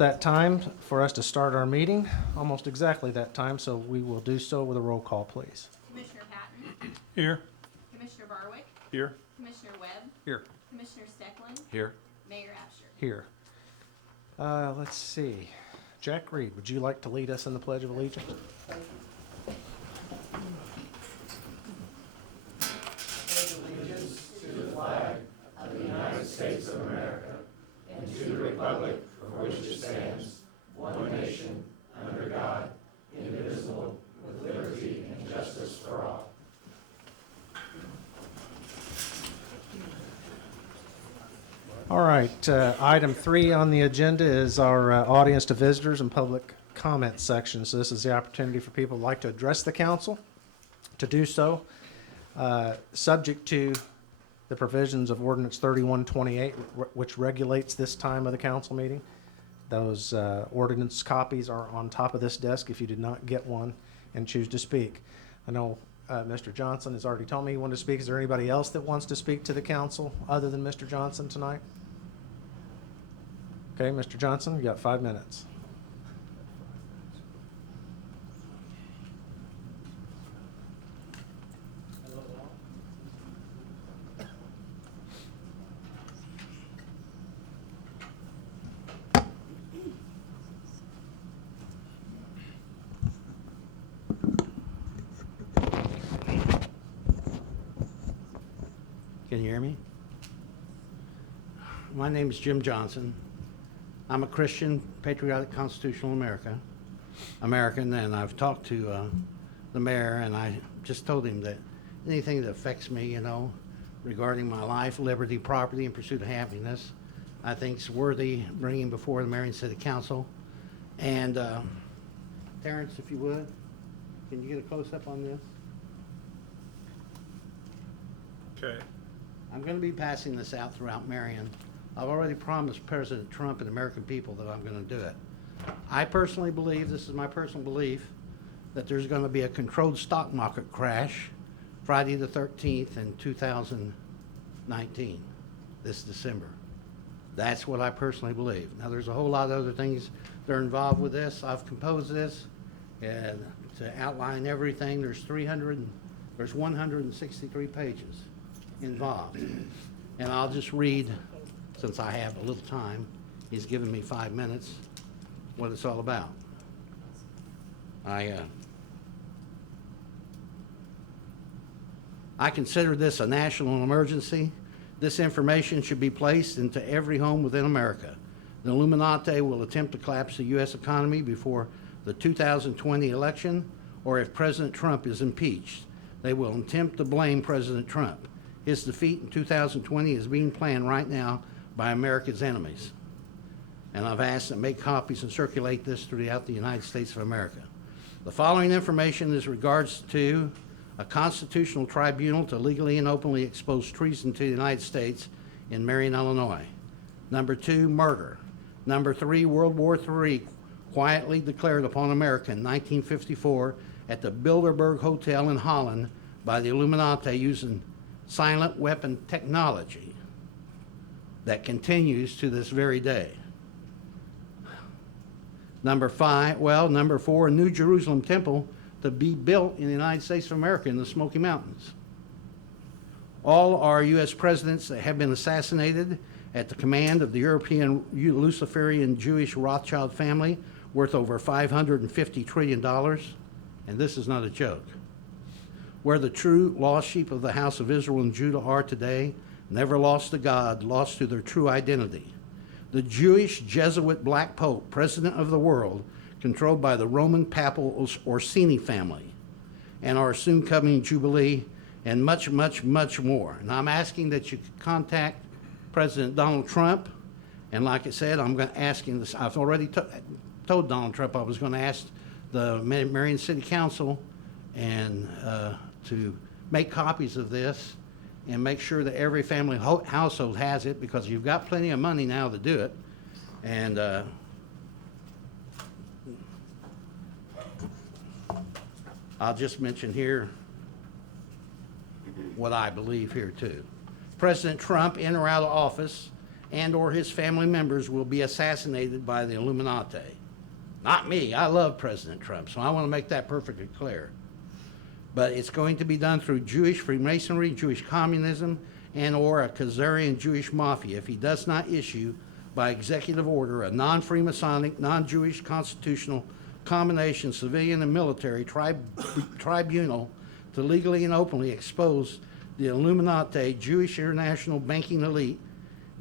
that time for us to start our meeting, almost exactly that time, so we will do so with a roll call, please. Commissioner Patton, Here. Commissioner Barwick, Here. Commissioner Webb, Here. Commissioner Steckland, Here. Mayor Absher. Here. Let's see. Jack Reed, would you like to lead us in the Pledge of Allegiance? All right, item 3 on the agenda is our audience to visitors and public comment section. So this is the opportunity for people who'd like to address the council to do so, subject to the provisions of Ordinance 3128, which regulates this time of the council meeting. Those ordinance copies are on top of this desk if you did not get one and choose to speak. I know Mr. Johnson has already told me he wanted to speak. Is there anybody else that wants to speak to the council other than Mr. Johnson tonight? Okay, Mr. Johnson, you got 5 minutes. Can you hear me? My name is Jim Johnson. I'm a Christian, patriotic, constitutional American, and I've talked to the mayor, and I just told him that anything that affects me, regarding my life, liberty, property, and pursuit of happiness, I think is worthy bringing before the Marion City Council. And Terrence, if you would, can you get a close-up on this? Okay. I'm going to be passing this out throughout Marion. I've already promised President Trump and American people that I'm going to do it. I personally believe, this is my personal belief, that there's going to be a controlled stock market crash Friday the 13th in 2019, this December. That's what I personally believe. Now, there's a whole lot of other things that are involved with this. I've composed this and to outline everything. There's 163 pages involved. And I'll just read, since I have a little time, he's given me 5 minutes, what it's all about. I consider this a national emergency. This information should be placed into every home within America. The Illuminati will attempt to collapse the U.S. economy before the 2020 election, or if President Trump is impeached, they will attempt to blame President Trump. His defeat in 2020 is being planned right now by America's enemies. And I've asked to make copies and circulate this throughout the United States of America. The following information is regards to a constitutional tribunal to legally and openly expose treason to the United States in Marion, Illinois. Number 2, murder. Number 3, World War III quietly declared upon America in 1954 at the Bilderberg Hotel in Holland by the Illuminati using silent weapon technology that continues to this very day. Number 4, a New Jerusalem temple to be built in the United States of America in the Smoky Mountains. All our U.S. presidents that have been assassinated at the command of the European Luciferian Jewish Rothschild family, worth over $550 trillion, and this is not a joke. Where the true lost sheep of the house of Israel and Judah are today, never lost to God, lost to their true identity. The Jewish Jesuit Black Pope, president of the world, controlled by the Roman Papal Orsini family, and our soon-coming Jubilee, and much, much, much more. And I'm asking that you contact President Donald Trump, and like I said, I'm going to ask him this. I've already told Donald Trump I was going to ask the Marion City Council and to make copies of this and make sure that every family household has it, because you've got plenty of money now to do it. And I'll just mention here what I believe here too. President Trump, in or out of office, and/or his family members will be assassinated by the Illuminati. Not me. I love President Trump, so I want to make that perfectly clear. But it's going to be done through Jewish Freemasonry, Jewish communism, and/or a Khazarian Jewish mafia if he does not issue, by executive order, a non-Freemasonic, non-Jewish constitutional combination, civilian and military tribunal to legally and openly expose the Illuminati Jewish international banking elite,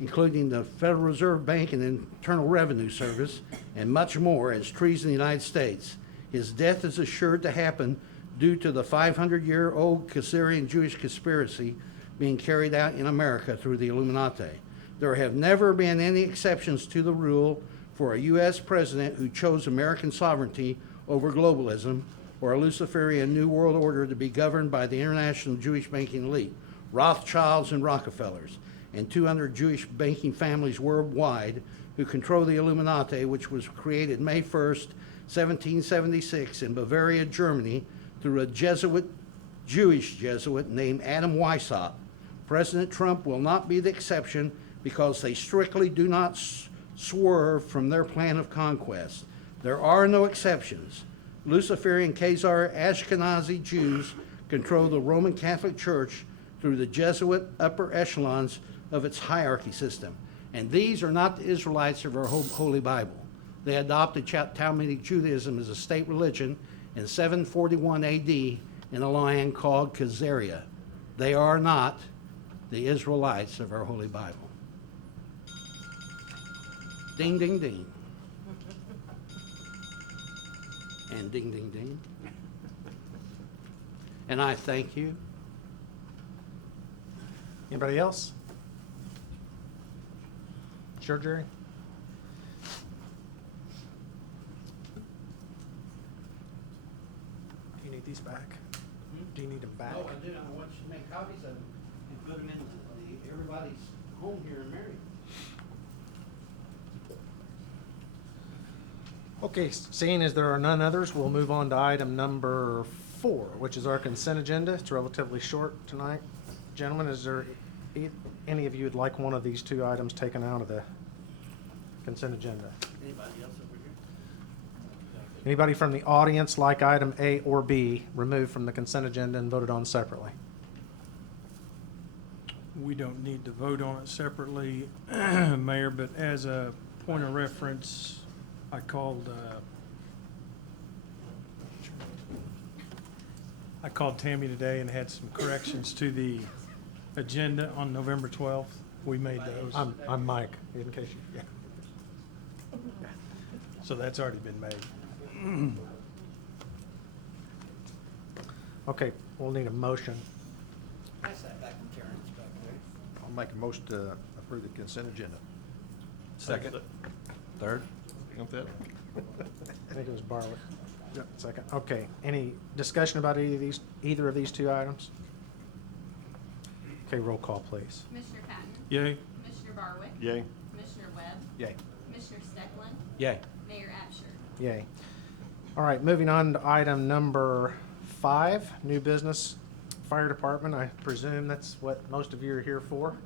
including the Federal Reserve Bank and Internal Revenue Service, and much more, as treason in the United States. His death is assured to happen due to the 500-year-old Khazarian Jewish conspiracy being carried out in America through the Illuminati. There have never been any exceptions to the rule for a U.S. president who chose American sovereignty over globalism, or a Luciferian New World Order to be governed by the international Jewish banking elite, Rothschilds and Rockefellers, and 200 Jewish banking families worldwide who control the Illuminati, which was created May 1st, 1776 in Bavaria, Germany, through a Jewish Jesuit named Adam Weishaupt. President Trump will not be the exception because they strictly do not swerve from their plan of conquest. There are no exceptions. Luciferian Khazar Ashkenazi Jews control the Roman Catholic Church through the Jesuit upper echelons of its hierarchy system. And these are not the Israelites of our Holy Bible. They adopted Talmudic Judaism as a state religion in 741 AD in a land called Khazaria. They are not the Israelites of our Holy Bible. Ding, ding, ding. And ding, ding, ding. And I thank you. Anybody else? Sure, Jerry? Do you need these back? Do you need them back? Oh, I do. I want you to make copies of them and put them in everybody's home here in Marion. Okay, seeing as there are none others, we'll move on to item number 4, which is our consent agenda. It's relatively short tonight. Gentlemen, is there any of you would like one of these 2 items taken out of the consent agenda? Anybody else over here? Anybody from the audience like item A or B removed from the consent agenda and voted on separately? We don't need to vote on it separately, Mayor, but as a point of reference, I called Tammy today and had some corrections to the agenda on November 12th. We made those. I'm Mike, in case you, yeah. So that's already been made. Okay, we'll need a motion. I sat back in Karen's back there. I'll make a motion to approve the consent agenda. Second. Third. I think it was Barwick. Second. Okay, any discussion about either of these 2 items? Okay, roll call, please. Commissioner Patton. Yay? Commissioner Barwick. Yay. Commissioner Webb. Yay. Commissioner Steckland. Yay. Mayor Absher. Yay. All right, moving on to item number 5, new business, fire department. I presume that's what most of you are here for.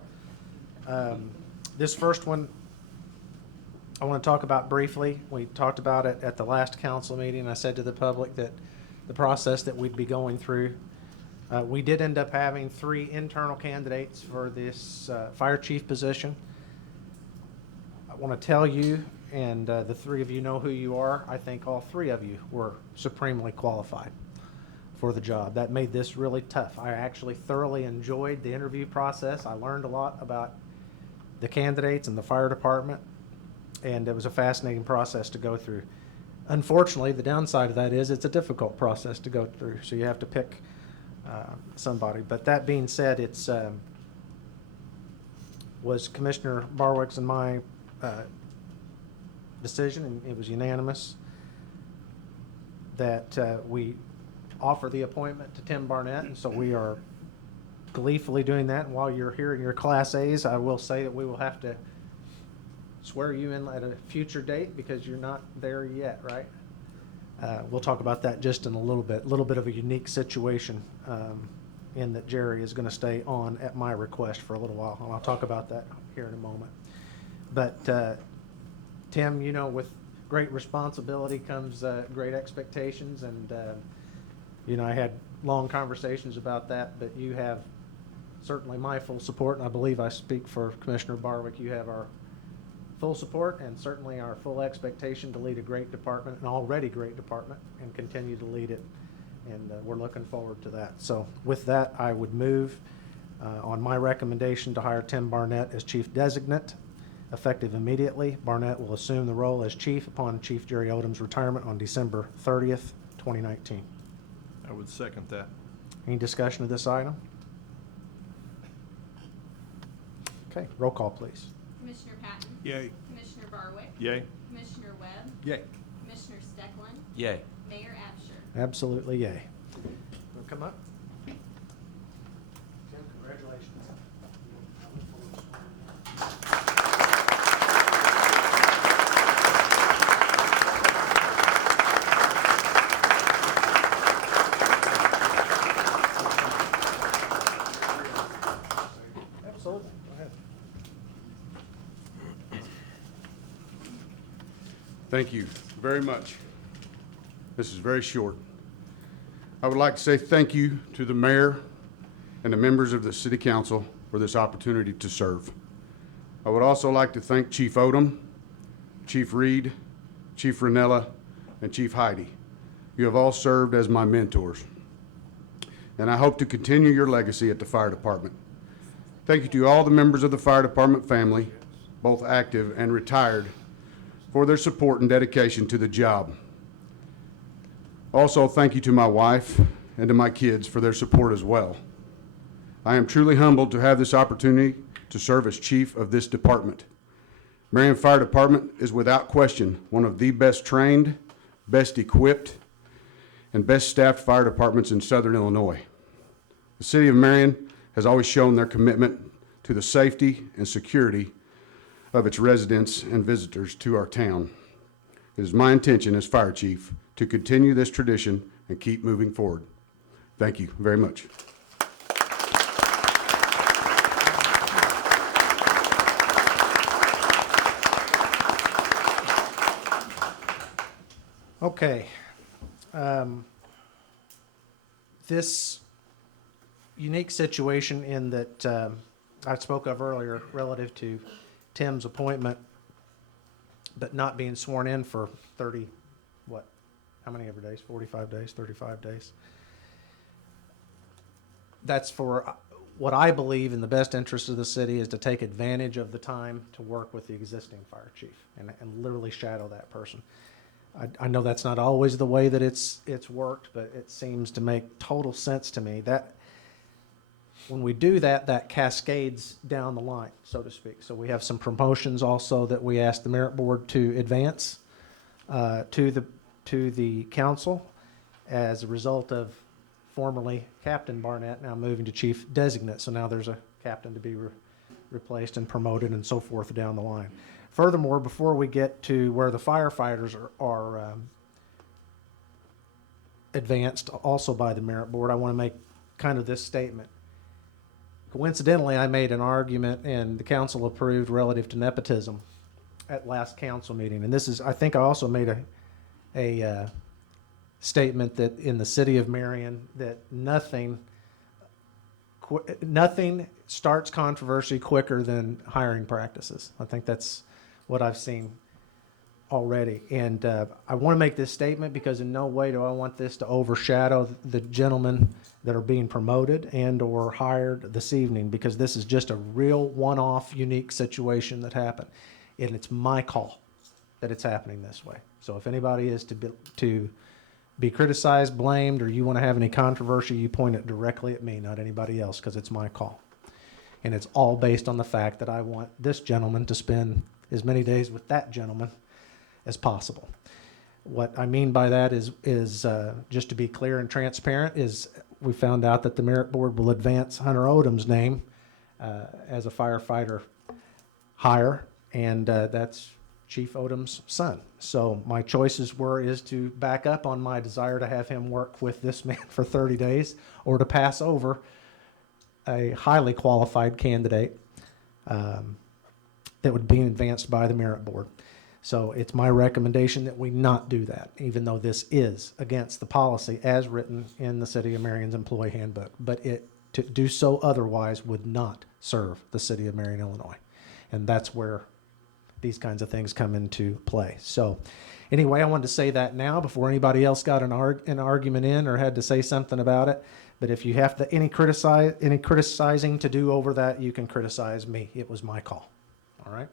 This first one, I want to talk about briefly. We talked about it at the last council meeting. I said to the public that the process that we'd be going through. We did end up having 3 internal candidates for this fire chief position. I want to tell you, and the 3 of you know who you are, I think all 3 of you were supremely qualified for the job. That made this really tough. I actually thoroughly enjoyed the interview process. I learned a lot about the candidates and the fire department, and it was a fascinating process to go through. Unfortunately, the downside of that is it's a difficult process to go through, so you have to pick somebody. But that being said, it's was Commissioner Barwick's and my decision, and it was unanimous that we offer the appointment to Tim Barnett, and so we are gleefully doing that. And while you're here in your Class A's, I will say that we will have to swear you in at a future date because you're not there yet, right? We'll talk about that just in a little bit of a unique situation in that Jerry is going to stay on at my request for a little while, and I'll talk about that here in a moment. But Tim, you know, with great responsibility comes great expectations, and you know, I had long conversations about that, but you have certainly my full support, and I believe I speak for Commissioner Barwick. You have our full support and certainly our full expectation to lead a great department, an already great department, and continue to lead it. And we're looking forward to that. So with that, I would move on my recommendation to hire Tim Barnett as chief designate, effective immediately. Barnett will assume the role as chief upon Chief Jerry Odom's retirement on December 30th, 2019. I would second that. Any discussion of this item? Okay, roll call, please. Commissioner Patton? Yay. Commissioner Barwick? Yay. Commissioner Webb? Yay. Commissioner Steckland? Yay. Mayor Absher? Absolutely, yay. Wanna come up? Tim, congratulations. Absolutely, go ahead. Thank you very much. This is very short. I would like to say thank you to the mayor and the members of the city council for this opportunity to serve. I would also like to thank Chief Odom, Chief Reed, Chief Ranella, and Chief Heidi. You have all served as my mentors, and I hope to continue your legacy at the fire department. Thank you to all the members of the fire department family, both active and retired, for their support and dedication to the job. Also, thank you to my wife and to my kids for their support as well. I am truly humbled to have this opportunity to serve as chief of this department. Marion Fire Department is without question one of the best trained, best equipped, and best staffed fire departments in Southern Illinois. The city of Marion has always shown their commitment to the safety and security of its residents and visitors to our town. It is my intention as fire chief to continue this tradition and keep moving forward. Thank you very much. Okay. This unique situation in that I spoke of earlier relative to Tim's appointment, but not being sworn in for 30, what, how many ever days? 45 days, 35 days? That's for what I believe in the best interest of the city is to take advantage of the time to work with the existing fire chief and literally shadow that person. I know that's not always the way that it's worked, but it seems to make total sense to me that when we do that, that cascades down the line, so to speak. So we have some promotions also that we asked the merit board to advance to the council as a result of formerly Captain Barnett now moving to chief designate. So now there's a captain to be replaced and promoted and so forth down the line. Furthermore, before we get to where the firefighters are advanced also by the merit board, I want to make kind of this statement. Coincidentally, I made an argument and the council approved relative to nepotism at last council meeting. And this is, I think I also made a statement that in the city of Marion that nothing starts controversy quicker than hiring practices. I think that's what I've seen already. And I want to make this statement because in no way do I want this to overshadow the gentlemen that are being promoted and or hired this evening, because this is just a real one-off unique situation that happened. And it's my call that it's happening this way. So if anybody is to be criticized, blamed, or you want to have any controversy, you point it directly at me, not anybody else, because it's my call. And it's all based on the fact that I want this gentleman to spend as many days with that gentleman as possible. What I mean by that is just to be clear and transparent, is we found out that the merit board will advance Hunter Odom's name as a firefighter hire, and that's Chief Odom's son. So my choices is to back up on my desire to have him work with this man for 30 days or to pass over a highly qualified candidate that would be advanced by the merit board. So it's my recommendation that we not do that, even though this is against the policy as written in the City of Marion's employee handbook. But to do so otherwise would not serve the City of Marion, Illinois. And that's where these kinds of things come into play. So anyway, I wanted to say that now before anybody else got an argument in or had to say something about it. But if you have any criticizing to do over that, you can criticize me. It was my call. All right?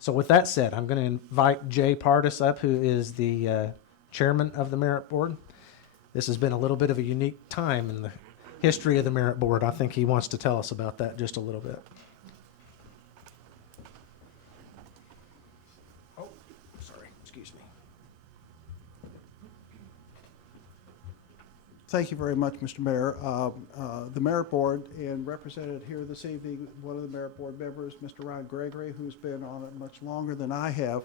So with that said, I'm going to invite Jay Pardis up, who is the chairman of the Merit Board. This has been a little bit of a unique time in the history of the Merit Board. I think he wants to tell us about that just a little bit. Oh, sorry. Excuse me. Thank you very much, Mr. Mayor. The Merit Board, and represented here this evening, one of the Merit Board members, Mr. Ron Gregory, who's been on it much longer than I have,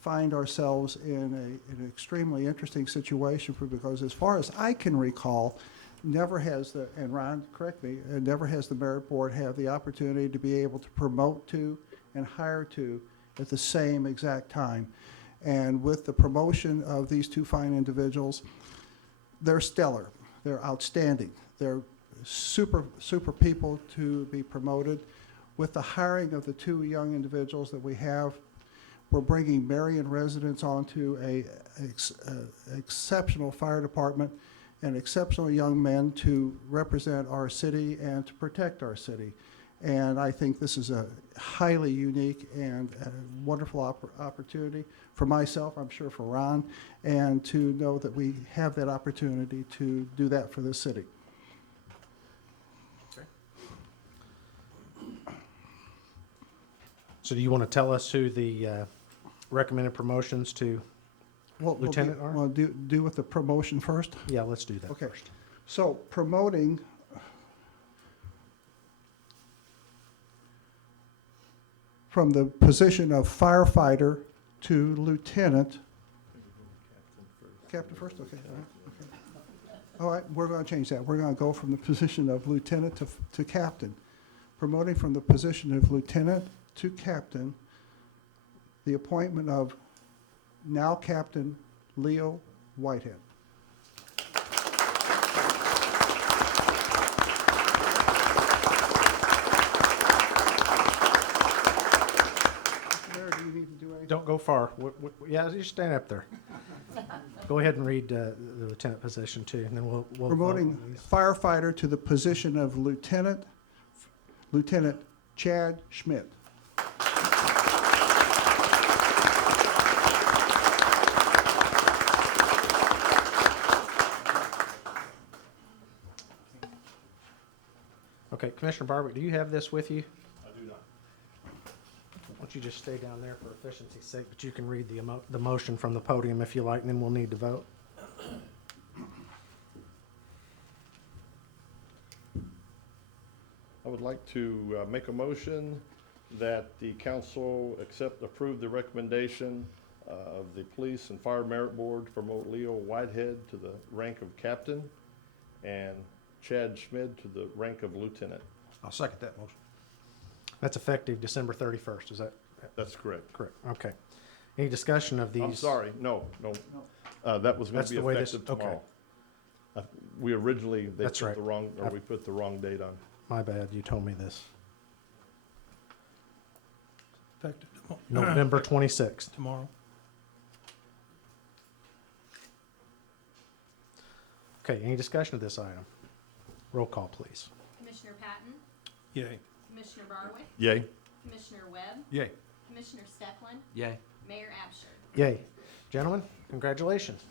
find ourselves in an extremely interesting situation because as far as I can recall, never has and Ron, correct me, never has the Merit Board had the opportunity to be able to promote to and hire to at the same exact time. And with the promotion of these two fine individuals, they're stellar. They're outstanding. They're super people to be promoted. With the hiring of the two young individuals that we have, we're bringing Marion residents onto a exceptional fire department and exceptional young men to represent our city and to protect our city. And I think this is a highly unique and wonderful opportunity for myself, I'm sure for Ron, and to know that we have that opportunity to do that for this city. Okay. So do you want to tell us who the recommended promotions to lieutenant are? Want to do with the promotion first? Yeah, let's do that Okay. first. So promoting from the position of firefighter to lieutenant. Captain first? Okay. All right. Okay. All right, we're going to change that. We're going to go from the position of lieutenant to captain. Promoting from the position of lieutenant to captain, the appointment of now Captain Leo Whitehead. Mayor, do you need to do anything? Don't go far. Yeah, you stand up there. Go ahead and read the lieutenant position too, and then we'll vote Promoting on these. firefighter to the position of Lieutenant Chad Schmidt. Okay, Commissioner Barwick, do you have this with you? I do not. Why don't you just stay down there for efficiency's sake, but you can read the motion from the podium if you like, and then we'll need to vote. I would like to make a motion that the council approve the recommendation of the Police and Fire Merit Board to promote Leo Whitehead to the rank of captain and Chad Schmid to the rank of lieutenant. I'll second that motion. That's effective December 31st, is that That's correct. correct? Okay. Any discussion of these? I'm sorry, no. That was going That's to be the way this- effective okay. tomorrow. We originally, they That's put right. the wrong, or we put the wrong date on. My bad, you told me this. Effective November 26th. tomorrow. Okay, any discussion of this item? Roll call, please. Commissioner Patton, Yay. Commissioner Barwick, Yay? Commissioner Webb, Yay. Commissioner Stecklin, Yay. Mayor Absher. Yay. Gentlemen, congratulations.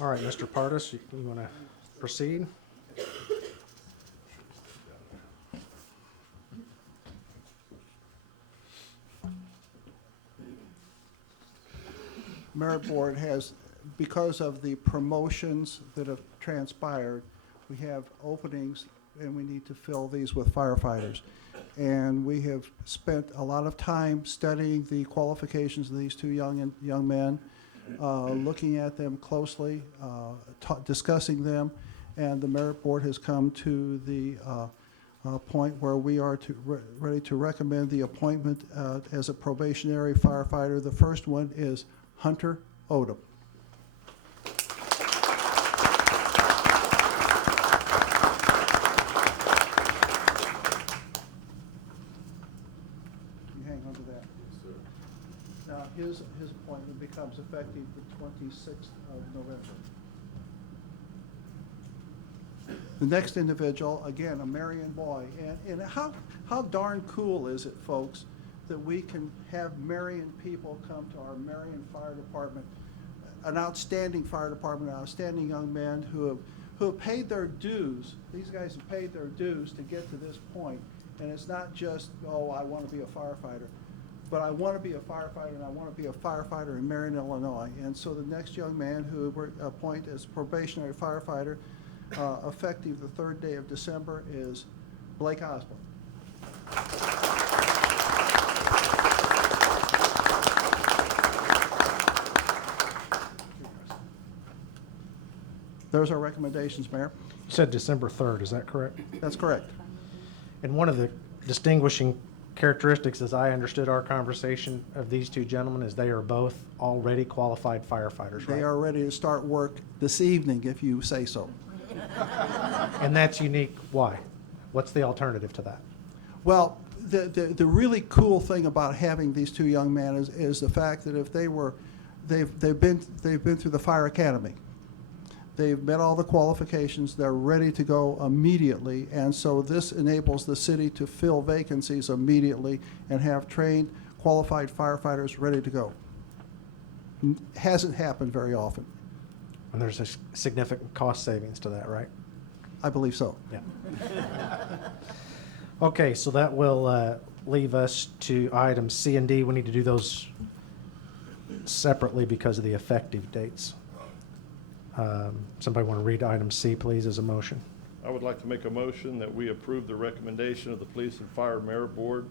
All right, Mr. Pardis, you want to proceed? Merit Board has because of the promotions that have transpired, we have openings and we need to fill these with firefighters. And we have spent a lot of time studying the qualifications of these two young men, looking at them closely, discussing them, and the merit board has come to the point where we are ready to recommend the appointment as a probationary firefighter. The first one is Hunter Odom. You hang on to that. Now, his appointment becomes effective the 26th of November. The next individual, again, a Marion boy. And how darn cool is it, folks, that we can have Marion people come to our Marion Fire Department, an outstanding fire department, outstanding young men who have paid their dues. These guys have paid their dues to get to this point. And it's not just, oh, I want to be a firefighter. But I want to be a firefighter, and I want to be a firefighter in Marion, Illinois. And so the next young man who we appoint as probationary firefighter, effective the 3rd day of December, is Blake Osborne. Those are recommendations, Mayor. You said December 3rd, is that correct? That's correct. And one of the distinguishing characteristics, as I understood our conversation of these two gentlemen, is they are both already qualified firefighters, right? They are ready to start work this evening, if you say so. And that's unique. Why? What's the alternative to that? Well, the really cool thing about having these two young men is the fact that if they've been through the fire academy. They've met all the qualifications. They're ready to go immediately. And so this enables the city to fill vacancies immediately and have trained, qualified firefighters ready to go. Hasn't happened very often. And there's a significant cost savings to that, right? I believe so. Yeah. Okay, so that will leave us to items C and D. We need to do those separately because of the effective dates. Somebody want to read item C, please, as a motion? I would like to make a motion that we approve the recommendation of the Police and Fire Merit Board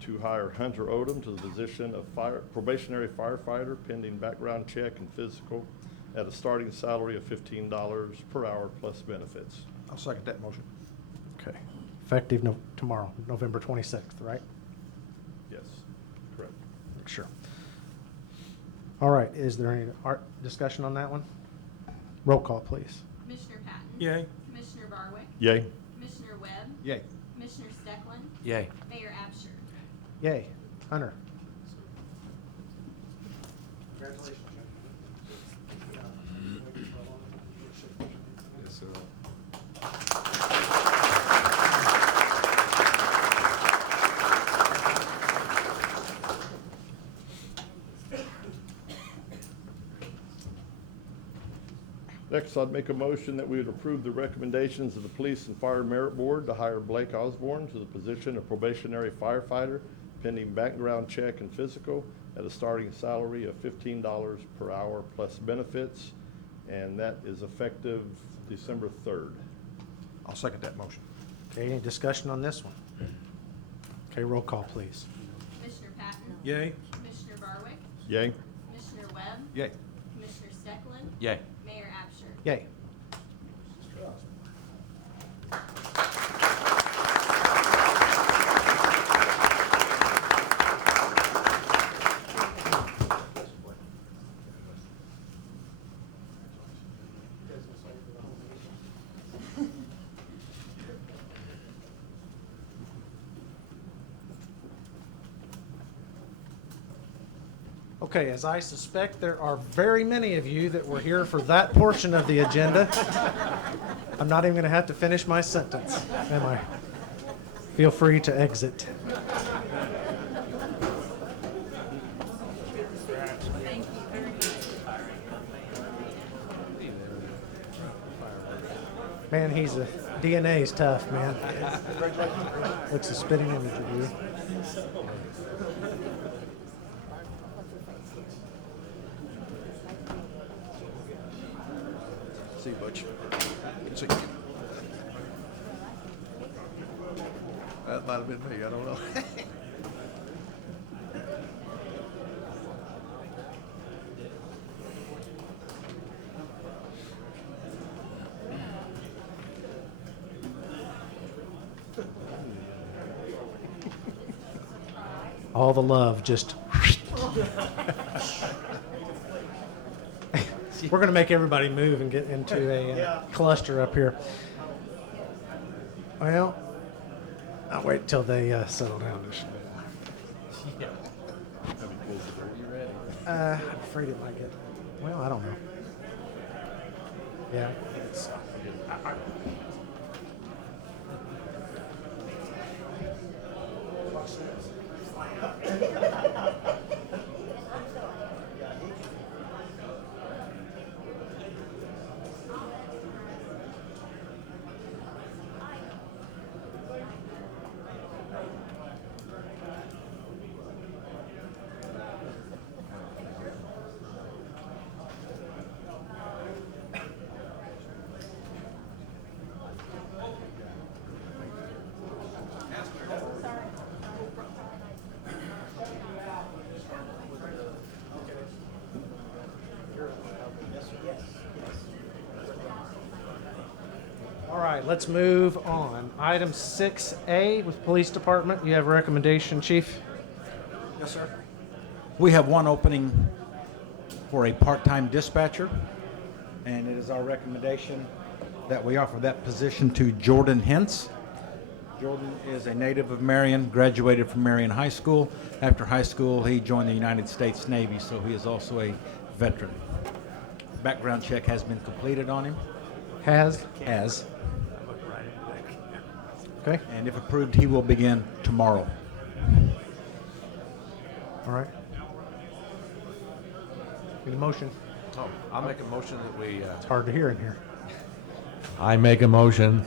to hire Hunter Odom to the position of probationary firefighter pending background check and physical at a starting salary of $15 per hour plus benefits. I'll second that motion. Okay. Effective tomorrow, November 26th, right? Yes, correct. Sure. All right, is there any discussion on that one? Roll call, please. Commissioner Patton? Yay. Commissioner Barwick? Yay. Commissioner Webb? Yay. Commissioner Steckland? Yay. Mayor Absher? Yay. Hunter? Yes, sir. Next, I'd make a motion that we would approve the recommendations of the Police and Fire Merit Board to hire Blake Osborne to the position of probationary firefighter pending background check and physical at a starting salary of $15 per hour plus benefits, and that is effective December 3rd. I'll second that motion. Okay, any discussion on this one? Okay, roll call, please. Commissioner Patton? Yay. Commissioner Barwick? Yay. Commissioner Webb? Yay. Commissioner Steckland? Yay. Mayor Absher? Yay. Okay, as I suspect there are very many of you that were here for that portion of the agenda, I'm not even going to have to finish my sentence, am I? Feel free to exit. Man, DNA's tough, man. Looks a spitting image of you. See you, Butch. See. That might have been me, I don't know. All the love just. We're going to make everybody move and get into a cluster up here. Well, I'll wait till they settle down. I'm afraid it might get. Well, I don't know. Yeah. All right, let's move on. Item 6A with Police Department. You have a recommendation, Chief? Yes, sir. We have one opening for a part-time dispatcher, and it is our recommendation that we offer that position to Jordan Hentz. Jordan is a native of Marion, graduated from Marion High School. After high school, he joined the United States Navy, so he is also a veteran. Background check has been completed on him. Has? Has. Okay, And if approved, he will begin tomorrow. all right. Need a motion? Oh, I'll make a motion that we, It's hard to hear in here. I make a motion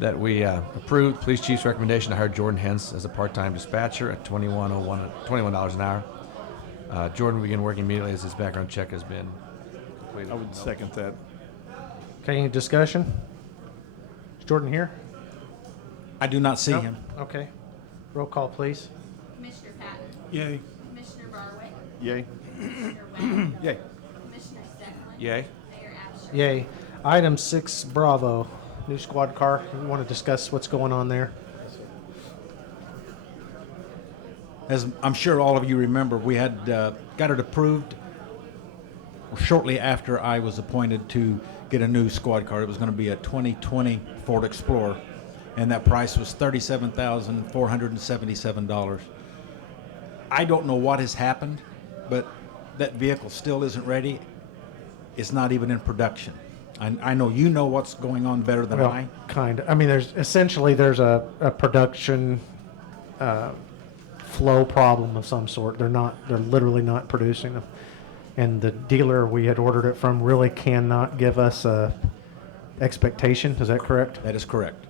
that we approve police chief's recommendation to hire Jordan Hentz as a part-time dispatcher at $21 an hour. Jordan will begin working immediately as his background check has been completed. I would second that. Okay, any discussion? Is Jordan here? I do not see No? him. Okay. Roll call, please. Commissioner Patton, Yay. Commissioner Barwick, Yay. Commissioner Webb, yay. Commissioner Steckland. Yay. Mayor Absher. Yay. Item 6, Bravo, new squad car. You want to discuss what's going on there? As I'm sure all of you remember, we had got it approved shortly after I was appointed to get a new squad car. It was going to be a 2020 Ford Explorer, and that price was $37,477. I don't know what has happened, but that vehicle still isn't ready. It's not even in production. I know you know what's going on better than I. Kind of. I mean, there's a production flow problem of some sort. They're literally not producing them. And the dealer we had ordered it from really cannot give us a expectation. Is that correct? That is correct.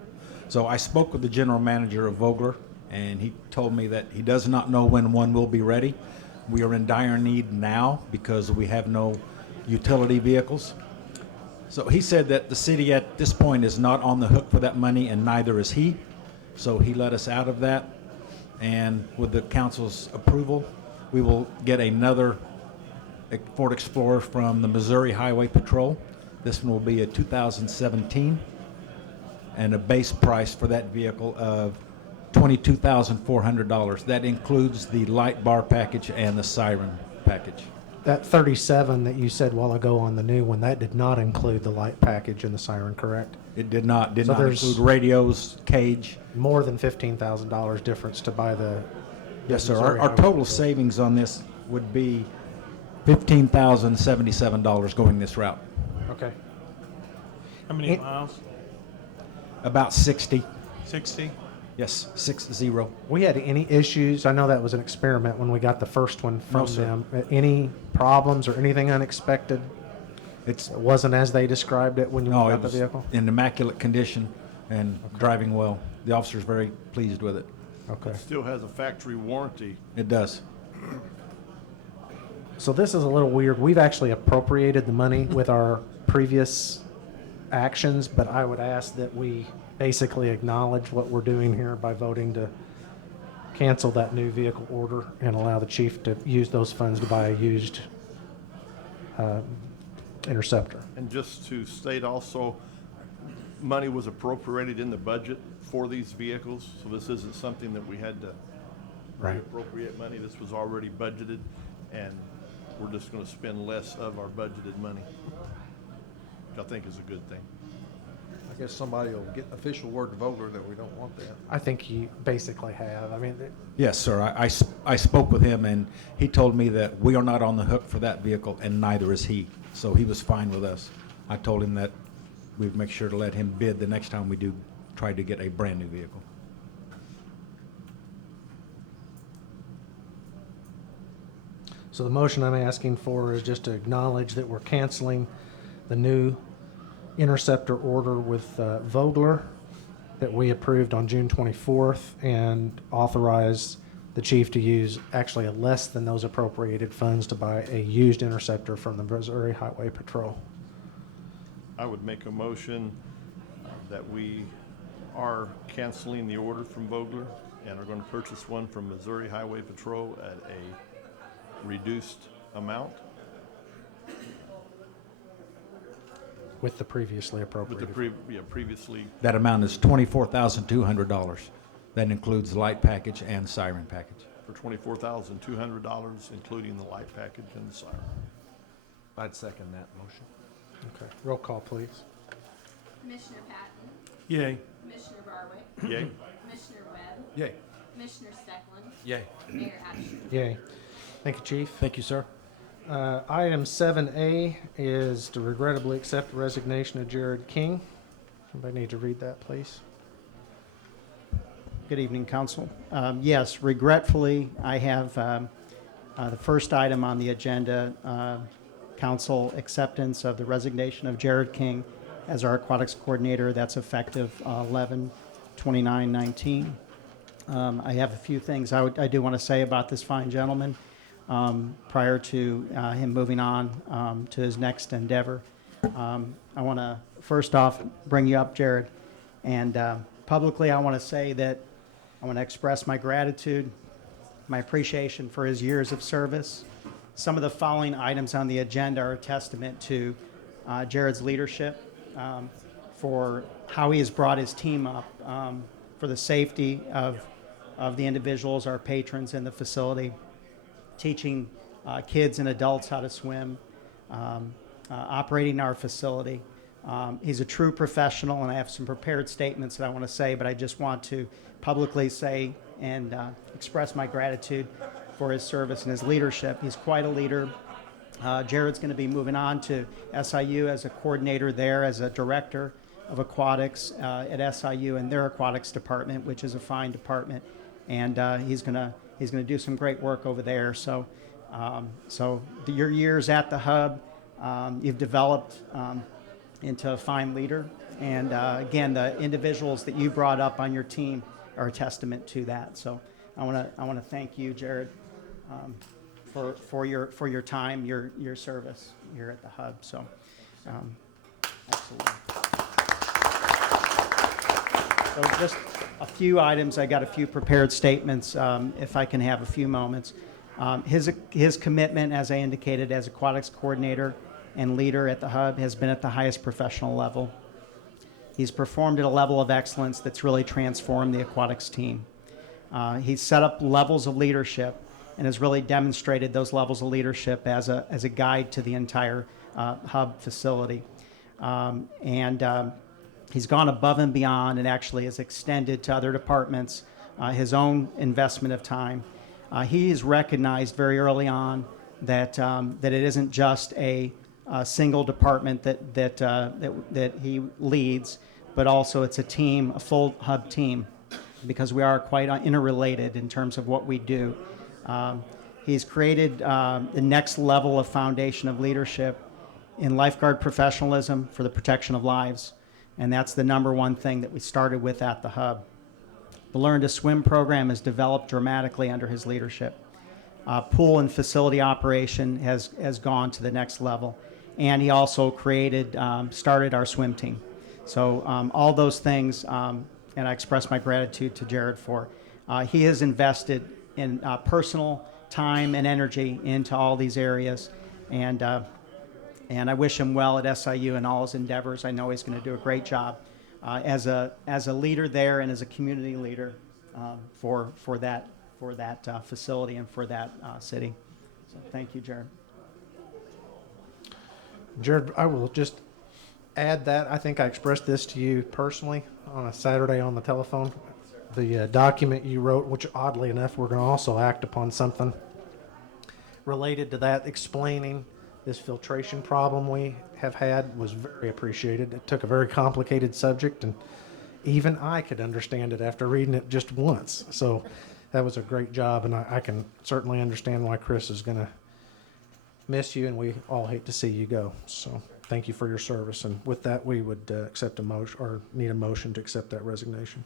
So I spoke with the general manager of Vogler, and he told me that he does not know when one will be ready. We are in dire need now because we have no utility vehicles. So he said that the city at this point is not on the hook for that money, and neither is he. So he let us out of that. And with the council's approval, we will get another Ford Explorer from the Missouri Highway Patrol. This one will be a 2017, and a base price for that vehicle of $22,400. That includes the light bar package and the siren package. That 37 that you said a while ago on the new one, that did not include the light package and the siren, correct? It did not So there's- include radios, cage. More than $15,000 difference to buy the. Yes, sir. Missouri Our Highway total Patrol. savings on this would be $15,077 going this route. Okay. How many It- miles? About 60. 60? Yes, 60. We had any issues? I know that was an experiment when we got the first one from No, sir. them. Any problems or anything unexpected? It's It wasn't as they described it when you no, got it the was vehicle? in immaculate condition and driving well. The officer's very pleased with it. Okay. Still has a factory warranty. It does. So this is a little weird. We've actually appropriated the money with our previous actions, but I would ask that we basically acknowledge what we're doing here by voting to cancel that new vehicle order and allow the chief to use those funds to buy a used Interceptor. And just to state also, money was appropriated in the budget for these vehicles, so this isn't something that we had to Right. appropriate money. This was already budgeted, and we're just gonna spend less of our budgeted money, which I think is a good thing. I guess somebody will get official word to Vogler that we don't want that. I think you basically have. I mean, Yes, sir. I spoke with him, and he told me that we are not on the hook for that vehicle, and neither is he. So he was fine with us. I told him that we'd make sure to let him bid the next time we do try to get a brand-new vehicle. so the motion I'm asking for is just to acknowledge that we're canceling the new Interceptor order with Vogler that we approved on June 24th and authorize the chief to use actually less than those appropriated funds to buy a used Interceptor from the Missouri Highway Patrol. I would make a motion that we are canceling the order from Vogler and are gonna purchase one from Missouri Highway Patrol at a reduced amount With the previously with the appropriated. previously, That amount is $24,200. That includes the light package and siren package. for $24,200, including the light package and the siren. I'd second that motion. Okay. Roll call, please. Commissioner Patton, Yay. Commissioner Barwick, Yay? Commissioner Webb, Yay. Commissioner Steckland, Yay. Mayor Absher. Yay. Thank you, Chief. Thank you, sir. Item 7A is to regrettably accept the resignation of Jared King. Somebody need to read that, please? Good evening, Council. Yes, regretfully, I have the first item on the agenda, Council acceptance of the resignation of Jared King as our Aquatics Coordinator. That's effective 11/29/19. I have a few things I do want to say about this fine gentleman prior to him moving on to his next endeavor. I want to first off bring you up, Jared, and publicly I want to say that I want to express my gratitude, my appreciation for his years of service. Some of the following items on the agenda are a testament to Jared's leadership, for how he has brought his team up, for the safety of the individuals, our patrons in the facility, teaching kids and adults how to swim, operating our facility. He's a true professional, and I have some prepared statements that I want to say, but I just want to publicly say and express my gratitude for his service and his leadership. He's quite a leader. Jared's going to be moving on to SIU as a coordinator there, as a director of aquatics at SIU and their aquatics department, which is a fine department, and he's going to do some great work over there. So your years at the hub, you've developed into a fine leader, and again, the individuals that you brought up on your team are a testament to that. So I want to thank you, Jared, for your time, your service here at the hub. So absolutely. So just a few items. I got a few prepared statements, if I can have a few moments. His commitment, as I indicated, as aquatics coordinator and leader at the hub, has been at the highest professional level. He's performed at a level of excellence that's really transformed the aquatics team. He's set up levels of leadership and has really demonstrated those levels of leadership as a guide to the entire hub facility. He's gone above and beyond and actually has extended to other departments his own investment of time. He has recognized very early on that it isn't just a single department that he leads, but also it's a team, a full hub team, because we are quite interrelated in terms of what we do. He's created the next level of foundation of leadership in lifeguard professionalism for the protection of lives. And that's the number one thing that we started with at the hub. The Learn to Swim program has developed dramatically under his leadership. Pool and facility operation has gone to the next level. and he also started our swim team. So all those things, and I express my gratitude to Jared for. He has invested in personal time and energy into all these areas, and I wish him well at SIU and all his endeavors. I know he's going to do a great job as a leader there and as a community leader for that facility and for that city. So thank you, Jared. Jared, I will just add that. I think I expressed this to you personally on a Saturday on the telephone. The document you wrote, which oddly enough, we're going to also act upon something related to that, explaining this filtration problem we have had, was very appreciated. It took a very complicated subject, and even I could understand it after reading it just once. So that was a great job, and I can certainly understand why Chris is going to miss you, and we all hate to see you go. So thank you for your service. And with that, we would accept a motion, or need a motion to accept that resignation.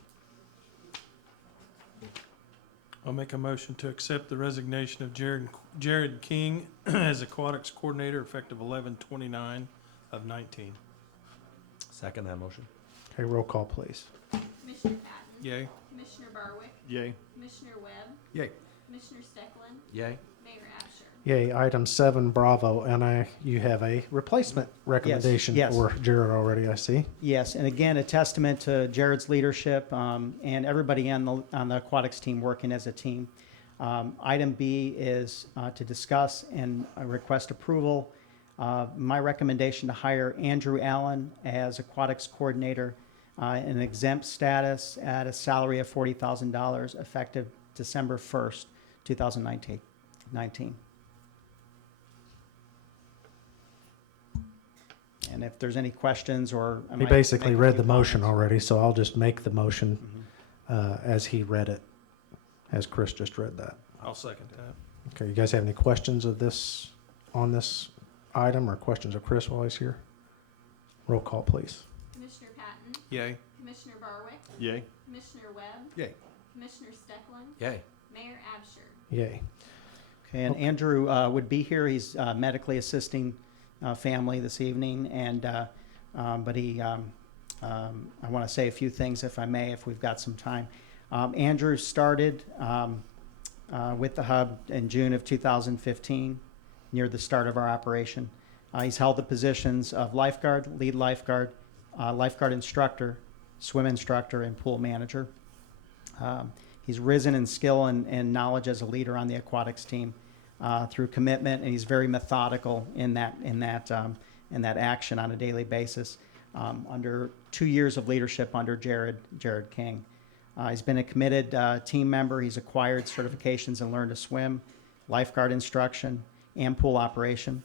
I'll make a motion to accept the resignation of Jared King as Aquatics Coordinator effective 11/29 of 19. Second that motion. Okay, roll call, please. Commissioner Patton. Yay. Commissioner Barwick. Yay. Commissioner Webb. Yay. Commissioner Stecklin. Yay. Mayor Absher. Yay, item 7, Bravo, and you have a replacement recommendation yes. for Jared already, I see. Yes, and again, a testament to Jared's leadership and everybody on the aquatics team working as a team. Item B is to discuss and request approval. My recommendation to hire Andrew Allen as aquatics coordinator in an exempt status at a salary of $40,000 effective December 1st, 2019. And if there's any questions or... He basically read the motion already, so I'll just make the motion as he read it, as Chris just read that. I'll second that. Okay, you guys have any questions of this, on this item, or questions of Chris while he's here? Roll call, please. Commissioner Patton. Yay. Commissioner Barwick. Yay. Commissioner Webb. Yay. Commissioner Stecklin. Yay. Mayor Absher. Yay. Okay, and Andrew would be here. He's medically assisting family this evening, and but he, I want to say a few things, if I may, if we've got some time. Andrew started with the hub in June of 2015, near the start of our operation. He's held the positions of lifeguard, lead lifeguard, lifeguard instructor, swim instructor, and pool manager. He's risen in skill and knowledge as a leader on the aquatics team through commitment, and he's very methodical in that action on a daily basis. Under 2 years of leadership under Jared King. He's been a committed team member. He's acquired certifications in Learn to Swim, lifeguard instruction, and pool operation,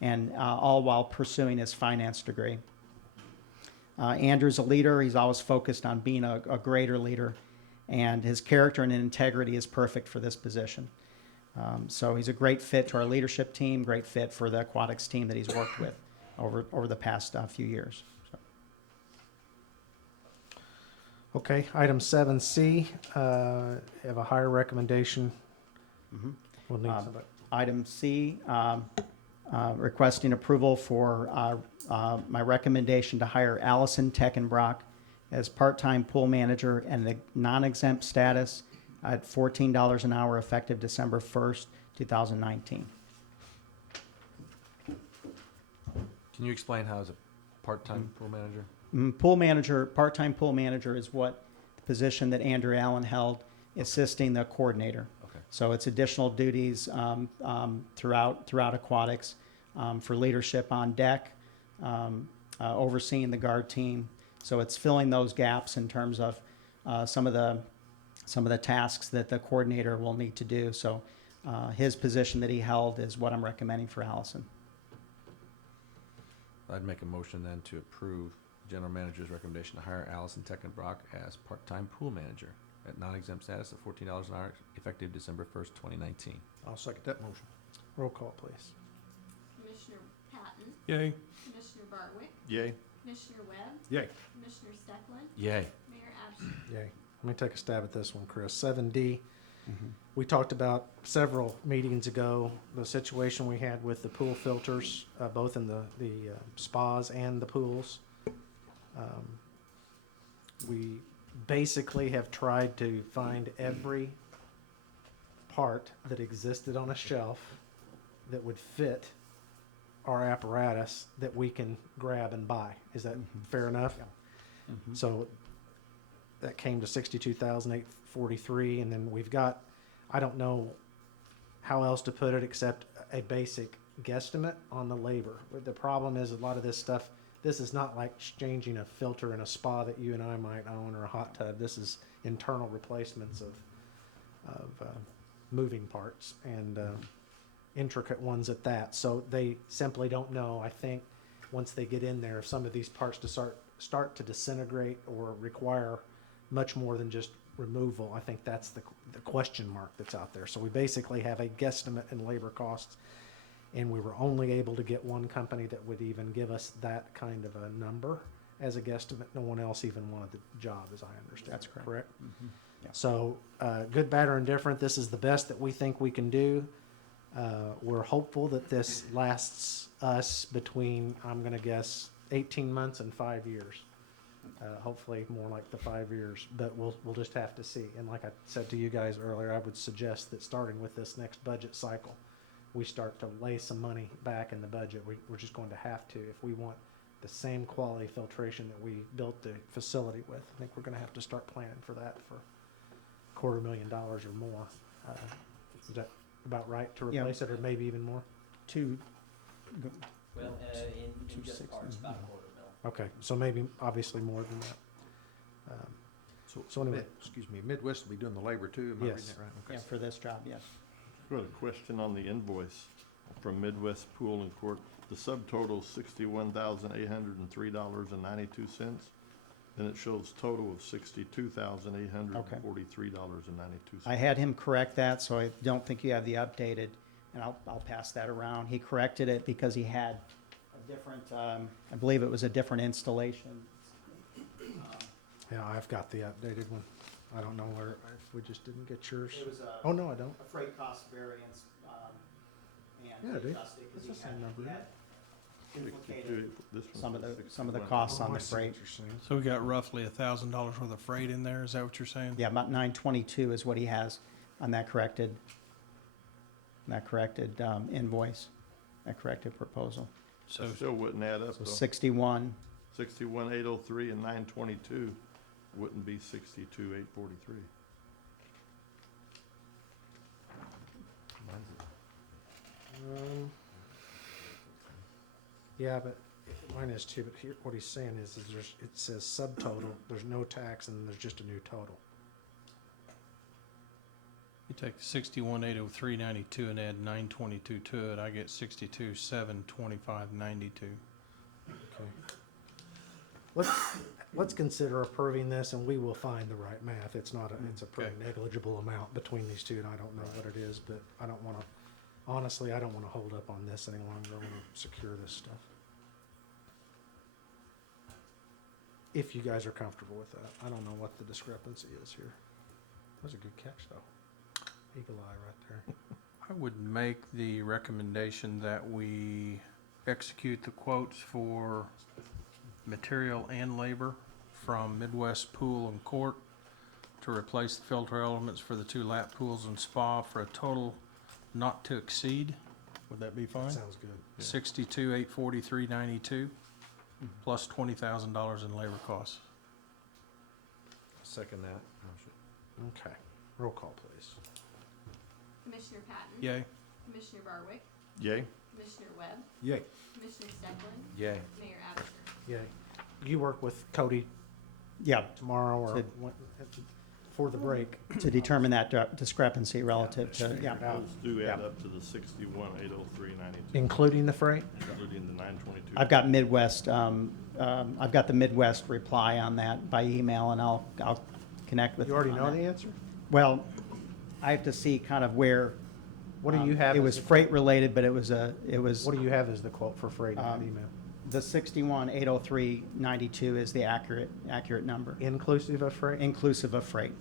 and all while pursuing his finance degree. Andrew's a leader. He's always focused on being a greater leader, and his character and integrity is perfect for this position. So he's a great fit to our leadership team, great fit for the aquatics team that he's worked with over the past few years. So. Okay, item 7C, have a higher recommendation. We'll need somebody. Item C, requesting approval for my recommendation to hire Allison Teckenbrock as part-time pool manager and the non-exempt status at $14 an hour effective December 1st, 2019. Can you explain how as a part-time pool manager? Pool manager, part-time pool manager is what the position that Andrew Allen held, assisting the coordinator. Okay. So it's additional duties throughout aquatics for leadership on deck, overseeing the guard team. So it's filling those gaps in terms of some of the tasks that the coordinator will need to do. So his position that he held is what I'm recommending for Allison. I'd make a motion then to approve general manager's recommendation to hire Allison Teckenbrock as part-time pool manager at non-exempt status at $14 an hour effective December 1st, 2019. I'll second that motion. Roll call, please. Commissioner Patton. Yay. Commissioner Barwick. Yay. Commissioner Webb. Yay. Commissioner Stecklin. Yay. Mayor Absher. Yay. Let me take a stab at this one, Chris. 7D, We talked about several meetings ago, the situation we had with the pool filters, both in the spas and the pools. We basically have tried to find every part that existed on a shelf that would fit our apparatus that we can grab and buy. Is that fair enough? So that came to $62,843, and then we've got, I don't know how else to put it except a basic guesstimate on the labor. But the problem is a lot of this stuff, this is not like exchanging a filter in a spa that you and I might own or a hot tub. This is internal replacements of moving parts and intricate ones at that. So they simply don't know, I think, once they get in there, if some of these parts to start to disintegrate or require much more than just removal. I think that's the question mark that's out there. So we basically have a guesstimate in labor costs, and we were only able to get one company that would even give us that kind of a number as a guesstimate. No one else even wanted the job, as I understand. That's correct. Yeah. So, good, bad, or indifferent, this is the best that we think we can do. We're hopeful that this lasts us between, I'm gonna guess, 18 months and 5 years. Hopefully more like the 5 years, but we'll just have to see. And like I said to you guys earlier, I would suggest that starting with this next budget cycle, we start to lay some money back in the budget. We're just going to have to, if we want the same quality filtration that we built the facility with. I think we're gonna have to start planning for that for $250,000 or more. Is that about right to Yeah. replace it, or maybe even more? Well, in just parts, about $250,000. Okay, so maybe obviously more than that. So anyway, Excuse me, Midwest will be doing the labor too, am I reading Yes. that right? Okay. Yeah, for this job, yes. Got a question on the invoice from Midwest Pool and Court. The subtotal is $61,803.92. Then it shows total of $62,843.92. I had him correct that, so I don't think you have the updated, and I'll pass that around. He corrected it because he had a different, I believe it was a different installation. yeah, I've got the updated one. I don't know where, if we just didn't get yours. It was Oh, no, I don't. a freight cost variance, Yeah, and dude. adjusted It's because the same number, he yeah. had implicated This one some of says the 61. costs on Oh, I the see what freight. you're saying. So we got roughly $1,000 worth of freight in there, is that what you're saying? Yeah, about 922 is what he has on that corrected invoice, that corrected proposal. So That still wouldn't add up So though. 61, 61,803 and 922 wouldn't be 62,843. Yeah, but mine is too, but here, what he's saying is there's, it says subtotal, there's no tax, and there's just a new total. you take 61,803.92 and add 922 to it, I get 62,725.92. Okay. Let's consider approving this, and we will find the right math. It's not, it's a pretty Okay. negligible amount between these two, and I don't know what it is, but I don't wanna, honestly, I don't wanna hold up on this any longer. I wanna secure this stuff. If you guys are comfortable with that. I don't know what the discrepancy is here. That was a good catch, though. Eagle eye right there. I would make the recommendation that we execute the quotes for material and labor from Midwest Pool and Court to replace the filter elements for the 2 lap pools and spa for a total not to exceed, would that be fine? Sounds good. 62,843.92 plus $20,000 in labor costs. Second that. Okay. Roll call, please. Commissioner Patton? Yay. Commissioner Barwick? Yay? Commissioner Webb? Yay. Commissioner Stedman? Yay. Mayor Absher? Yeah. You work with Cody yeah, tomorrow or Sid. for the break. to determine that discrepancy relative to, yeah. Those do add Yeah. up to the 61,803.92, Including the freight? including the 922. I've got Midwest, I've got the Midwest reply on that by email, and I'll connect with. You already on know that. the answer? Well, I have to see kind of where. What do you have? It as was the- freight related, but it was. What do you have as the quote for freight in that email? The 61,803.92 is the accurate number, Inclusive of freight? inclusive of freight.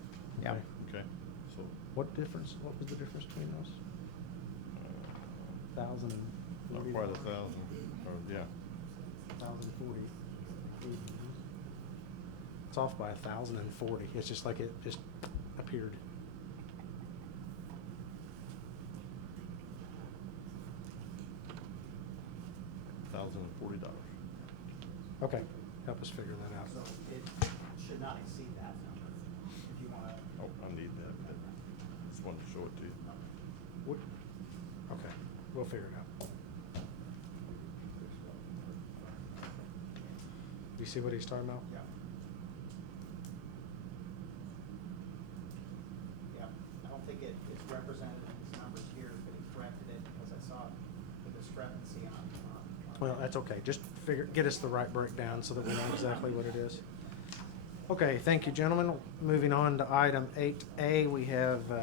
Yeah. Okay. Okay, so What difference, what was the difference between those? 1,000 and Not $40. quite 1,000, or, yeah. 1,040. It's off by 1,040. It's just like it just appeared. $1,040. Okay, help us figure that out. So it should not exceed that number. If you want to, Oh, I need that, but just wanted to show it to you. What? Okay, we'll figure it out. You see what he's talking about? yeah. Yeah, I don't think it is represented in his numbers here, but he corrected it because I saw the discrepancy on. Well, that's okay. Just get us the right breakdown so that we know exactly what it is. Okay, thank you, gentlemen. Moving on to item 8A, we have, 1,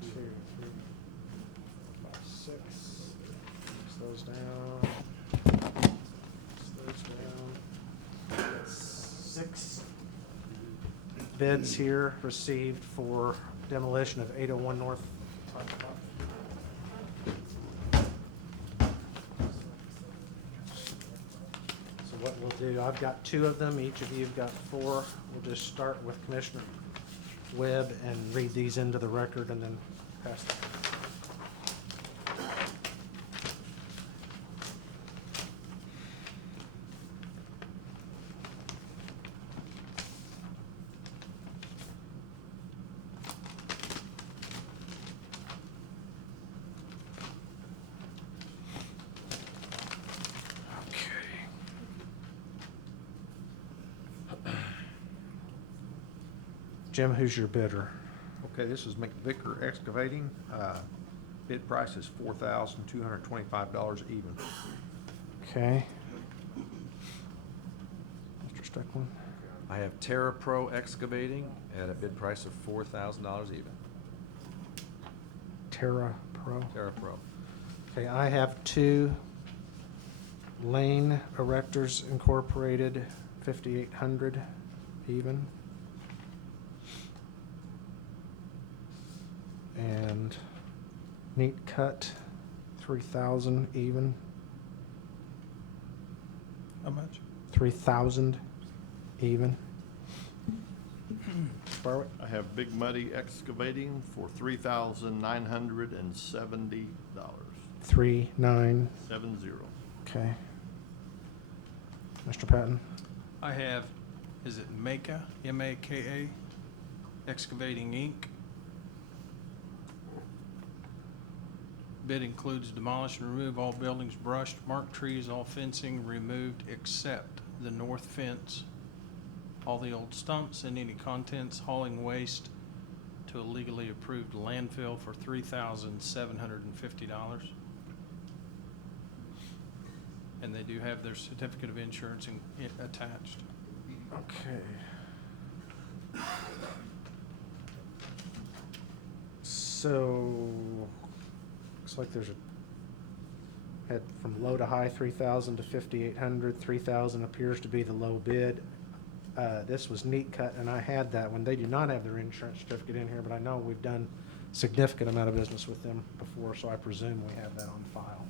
2, 3, 4, 5, 6. Slows down. Slows down. 6 bids here received for demolition of 801 North. What we'll do, I've got 2 of them, each of you've got 4. We'll just start with Commissioner Webb and read these into the record and then pass them. Jim, who's your bidder? Okay, this is McVicker Excavating. Bid price is $4,225 even. Okay. Mr. Steckland? I have Terra Pro Excavating at a bid price of $4,000 even. Terra Pro. Terra Pro. Okay, I have 2 Lane Erectors Incorporated, 5,800 even. And Neat Cut, 3,000 even. How much? 3,000 even. Barwick? I have Big Muddy Excavating for $3,970. 3,900. 70. Okay. Mr. Patton? I have, is it Maka, M-A-K-A, Excavating Inc. Bid includes demolish and remove all buildings brushed, marked trees, all fencing removed except the north fence, all the old stumps and any contents, hauling waste to a legally approved landfill for $3,750. And they do have their certificate of insurance attached. Okay. So, looks like there's a, had from low to high, 3,000 to 5,800. 3,000 appears to be the low bid. This was Neat Cut, and I had that one. They do not have their insurance certificate in here, but I know we've done significant amount of business with them before, so I presume we have that on file.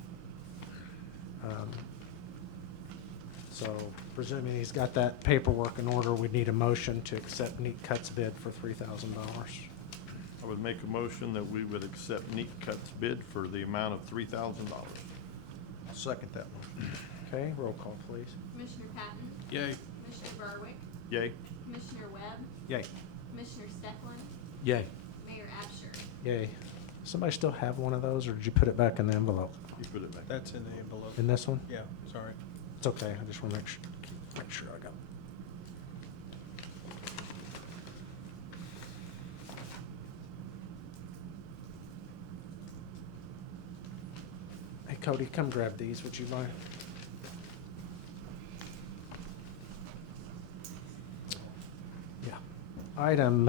So presuming he's got that paperwork in order, we need a motion to accept Neat Cut's bid for $3,000. I would make a motion that we would accept Neat Cut's bid for the amount of $3,000. I'll second that one. Okay, roll call, please. Commissioner Patton? Yay. Commissioner Barwick? Yay. Commissioner Webb? Yay. Commissioner Steckland? Yay. Mayor Absher? Yay. Somebody still have one of those, or did you put it back in the envelope? You put it back. That's in the envelope. In this one? Yeah, sorry. It's okay, I just want to make sure I got it. Hey Cody, come grab these, would you mind? Yeah. Item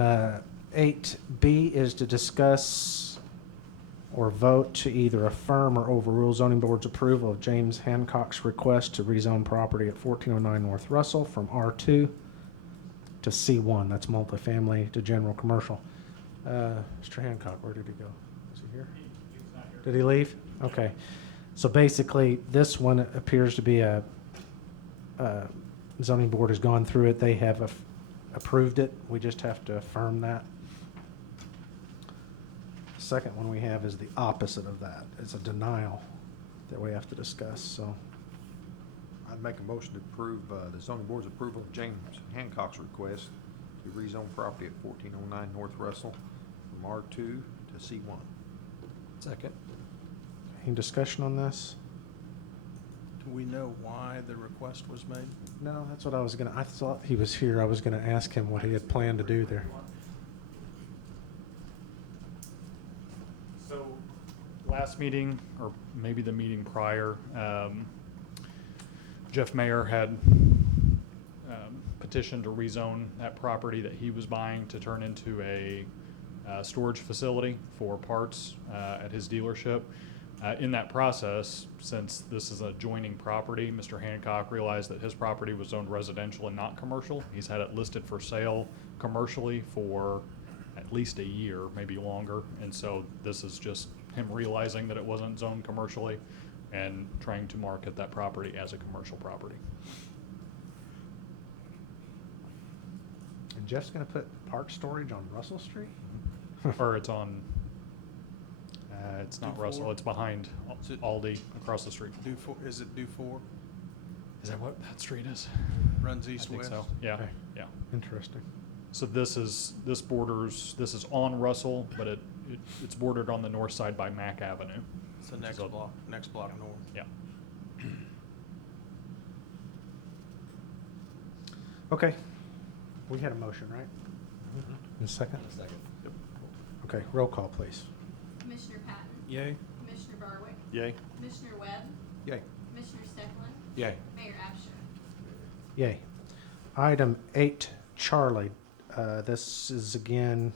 8B is to discuss or vote to either affirm or overrule zoning board's approval of James Hancock's request to rezone property at 1409 North Russell from R2 to C1, that's multifamily to general commercial. Mr. Hancock, where did he go? Is he here? Did he leave? Okay. So basically, this one appears to be zoning board has gone through it. They have approved it. We just have to affirm that. Second one we have is the opposite of that. It's a denial that we have to discuss, so. I'd make a motion to approve the zoning board's approval of James Hancock's request to rezone property at 1409 North Russell from R2 to C1. Second. Any discussion on this? Do we know why the request was made? No, that's what I thought he was here. I was gonna ask him what he had planned to do there. So, last meeting, or maybe the meeting prior, Jeff Mayer had petitioned to rezone that property that he was buying to turn into a storage facility for parts at his dealership. In that process, since this is a adjoining property, Mr. Hancock realized that his property was zoned residential and not commercial. He's had it listed for sale commercially for at least a year, maybe longer. And so this is just him realizing that it wasn't zoned commercially and trying to market that property as a commercial property. And Jeff's gonna put part storage on Russell Street? Or it's on, it's not Dufour? Russell, it's behind Is it- Aldi across the street. Is it Dufour? Is that what that street is? Runs I east think west? so, yeah, Okay. yeah. Interesting. So this is on Russell, but it's bordered on the north side by Mack Avenue. It's the next So- block north. Yeah. Okay. We had a motion, right? In a second? Second. Okay, roll call, please. Commissioner Patton? Yay? Commissioner Barwick? Yay. Commissioner Webb? Yay. Commissioner Stefan? Yay. Mayor Absher? Yay. Item 8, Charlie. This is again,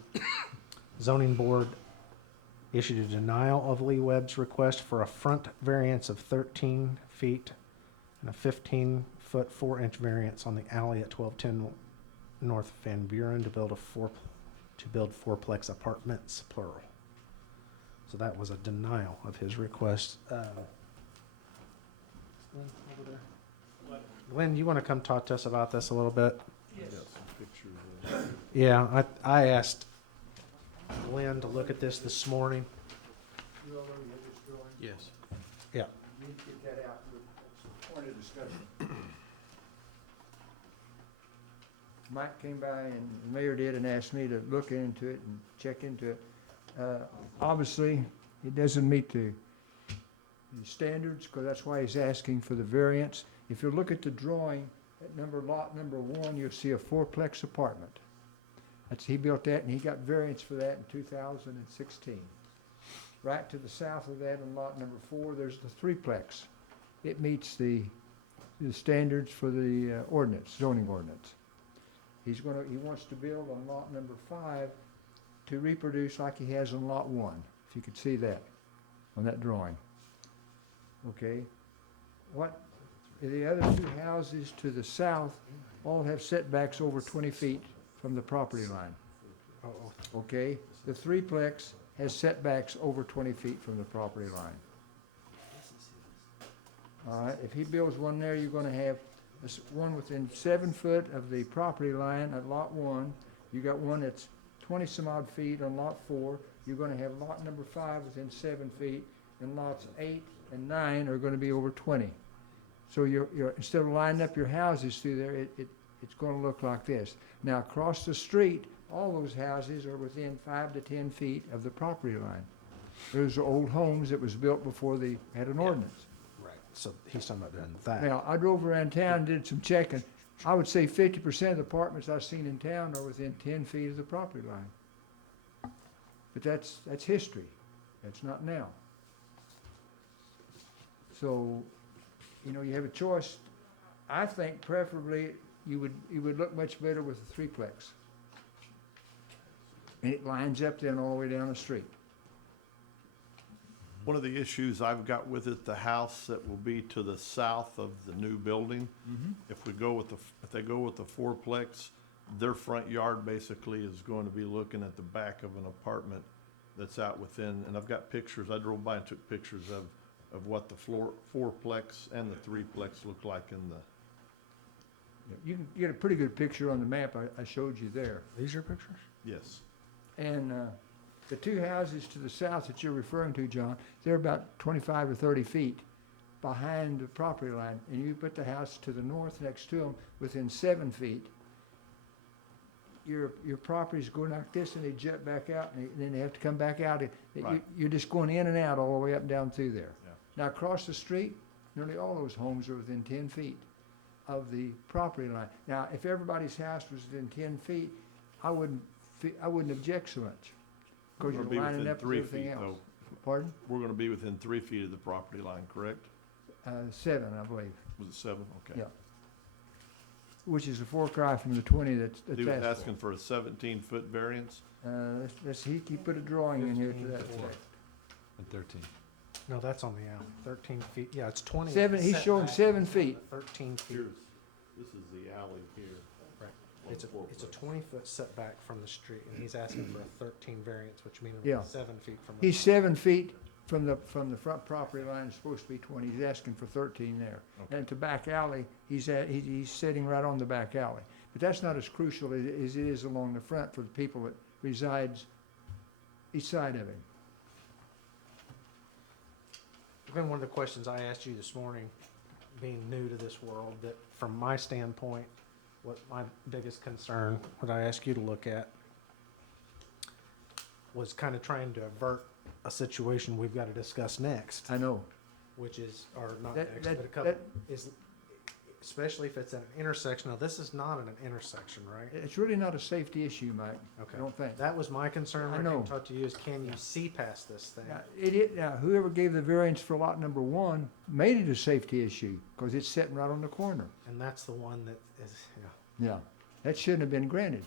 zoning board issued a denial of Lee Webb's request for a front variance of 13 feet and a 15-foot 4-inch variance on the alley at 1210 North Van Buren to build fourplex apartments, plural. So that was a denial of his request. Glenn, you want to come talk to us about this a little bit? Yeah, I asked Glenn to look at this morning. Yes. Yeah. Need to get that out, it's a point of discussion. Mike came by and the mayor did and asked me to look into it and check into it. Obviously, it doesn't meet the standards, because that's why he's asking for the variance. If you look at the drawing, at lot number 1, you'll see a fourplex apartment. He built that and he got variance for that in 2016. Right to the south of that on lot number 4, there's the threeplex. It meets the standards for the zoning ordinance. He wants to build on lot number 5 to reproduce like he has on lot 1, if you could see that on that drawing. Okay? The other 2 houses to the south all have setbacks over 20 feet from the property line. Okay? The threeplex has setbacks over 20 feet from the property line. All right, if he builds one there, you're gonna have one within 7 foot of the property line at lot 1. You got one that's 20 some odd feet on lot 4. You're gonna have lot number 5 within 7 feet, and lots 8 and 9 are gonna be over 20. So you're instead of lining up your houses through there, it's gonna look like this. Now, across the street, all those houses are within 5 to 10 feet of the property line. Those are old homes that was built before they had an ordinance. Right. So he's talking about doing that. Now, I drove around town and did some checking. I would say 50% of the apartments I've seen in town are within 10 feet of the property line. But that's history. That's not now. So, you have a choice. I think preferably you would look much better with a threeplex. And it lines up then all the way down the street. One of the issues I've got with it, the house that will be to the south of the new building, if they go with the fourplex, their front yard basically is going to be looking at the back of an apartment that's out within, and I've got pictures, I drove by and took pictures of what the fourplex and the threeplex look like in the, You can get a pretty good picture on the map I showed you there. These your pictures? yes. And the two houses to the south that you're referring to, John, they're about 25 or 30 feet behind the property line. And you put the house to the north next to them within 7 feet. Your properties go like this and they jet back out and then they have to come back out. Right. You're just going in and out all the way up and down through there. Yeah. Now, across the street, nearly all those homes are within 10 feet of the property line. Now, if everybody's house was within 10 feet, I wouldn't object so much. We're Because gonna you're be lining within up with 3 everything feet else. though. Pardon? We're gonna be within 3 feet of the property line, correct? 7, I believe, Was it 7? Okay. yeah. Which is a far cry from the 20 that's He was asked asking for a 17-foot variance. for. He put a drawing in here to that 15 effect. And 13. No, that's on the alley, 13 feet, yeah, it's 20. He's showing setback, 7 feet. 13 feet. This is the alley here. Right. on It's a, the it's a fourplex. 20-foot setback from the street, and he's asking for a 13 variance, which means Yeah. 7 feet from the. He's 7 feet from the front property line, it's supposed to be 20, he's asking for 13 there. Okay. And to back alley, he's sitting right on the back alley. But that's not as crucial as it is along the front for the people that resides each side of him. Again, one of the questions I asked you this morning, being new to this world, that from my standpoint, what my biggest concern, what I asked you to look at, was kind of trying to avert a situation we've got to discuss next, I know. which is, or not That- next, that- but a couple, that- is, especially if it's at an intersection. Now, this is not at an intersection, right? It's really not a safety issue, Mike, Okay. I don't think. That was my concern. I when I know. came to talk to you is, can you see past this thing? Now, whoever gave the variance for lot number 1 made it a safety issue, because it's sitting right on the corner. And that's the one that is, yeah. Yeah, that shouldn't have been granted,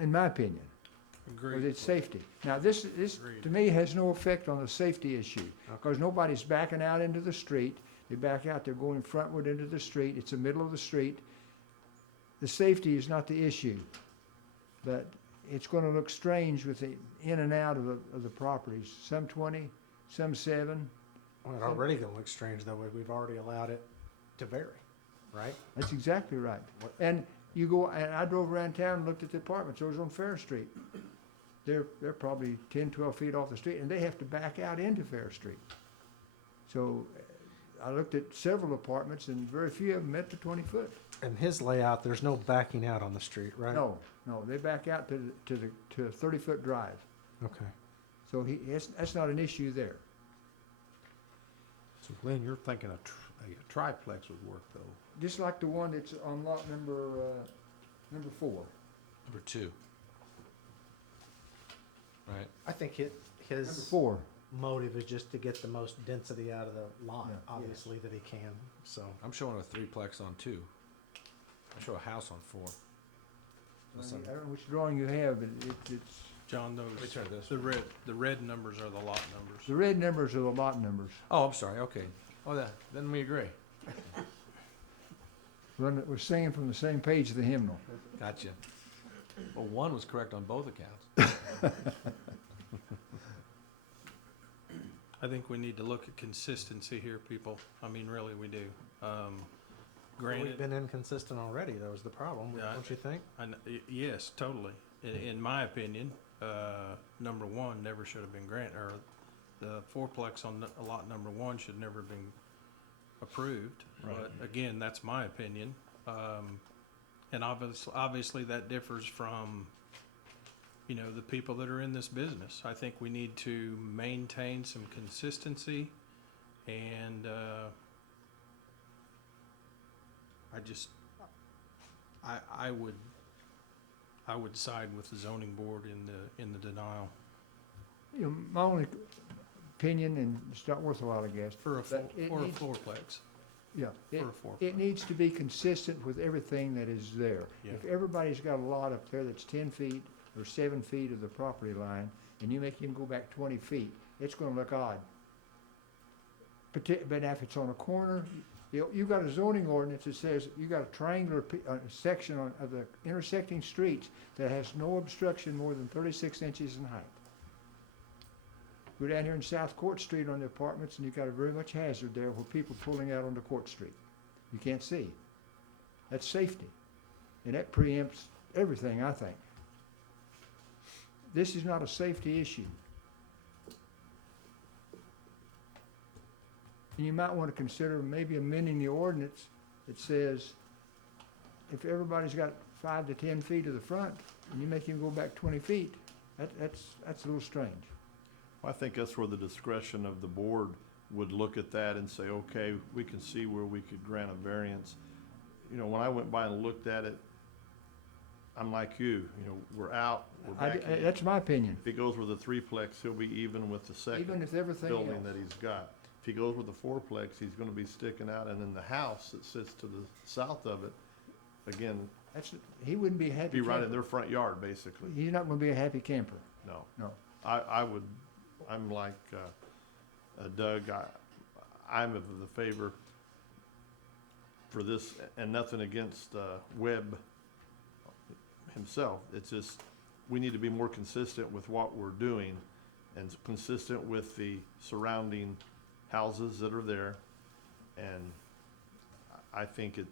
in my opinion, because Agreed. it's safety. Now, this, Agreed. to me, has no effect on the safety issue, because nobody's backing out into the street. They back out, they're going frontward into the street, it's the middle of the street. The safety is not the issue, but it's gonna look strange with the in and out of the properties, some 20, some 7. Well, it already gonna look strange though, we've already allowed it to vary, right? That's exactly right. What- And you go, and I drove around town and looked at the apartments, those on Fair Street. They're probably 10, 12 feet off the street, and they have to back out into Fair Street. So I looked at several apartments, and very few of them met the 20 foot. And his layout, there's no backing out on the street, right? No, they back out to a 30-foot drive. Okay. So that's not an issue there. So Glenn, you're thinking a triplex would work though? Just like the one that's on lot number 4. Number 2. Right. I think Number his 4. motive is just to get the most density out of the lot, Yeah. obviously, that he can, so. I'm showing a 3-plex on 2. I show a house on 4. I don't know which drawing you have, but it's, John, Let me those, try this. the red numbers are the lot numbers. the red numbers are the lot numbers. Oh, I'm sorry. Okay. Oh, then we agree. We're singing from the same page of the hymnal. Gotcha. Well, 1 was correct on both accounts. I think we need to look at consistency here, people. I mean, really, we do. We've Granted, been inconsistent already, that was the problem, Yeah, don't you think? yes, totally. In my opinion, number 1 never should have been granted, or the fourplex on lot number 1 should never have been approved. But again, that's my opinion. And obviously that differs from, the people that are in this business. I think we need to maintain some consistency, and I would side with the zoning board in the denial My only opinion, and it's not worth a lot of gas, for a But it needs- fourplex. yeah, For a fourplex. it needs to be consistent with everything that is there. Yeah. If everybody's got a lot up there that's 10 feet or 7 feet of the property line, and you make him go back 20 feet, it's gonna look odd. But if it's on a corner, You got a zoning ordinance that says you got a triangular section of the intersecting streets that has no obstruction more than 36 inches in height. Go down here in South Court Street on the apartments, and you got a very much hazard there with people pulling out onto Court Street. You can't see. That's safety, and that preempts everything, I think. This is not a safety issue. And you might want to consider maybe amending the ordinance that says if everybody's got 5 to 10 feet to the front, and you make him go back 20 feet, that's a little strange. I think that's where the discretion of the board would look at that and say, okay, we can see where we could grant a variance. You know, when I went by and looked at it, I'm like you, we're out, we're back in. That's my opinion. If he goes with a threeplex, he'll be even with the Even second if everything building else. that he's got. If he goes with a fourplex, he's gonna be sticking out, and then the house that sits to the south of it, again, He wouldn't be a happy be right in camper. their front yard, basically. He's not gonna be a happy camper. No. No. I'm like Doug, I'm of the favor for this, and nothing against Webb himself. It's just, we need to be more consistent with what we're doing and consistent with the surrounding houses that are there. And I think it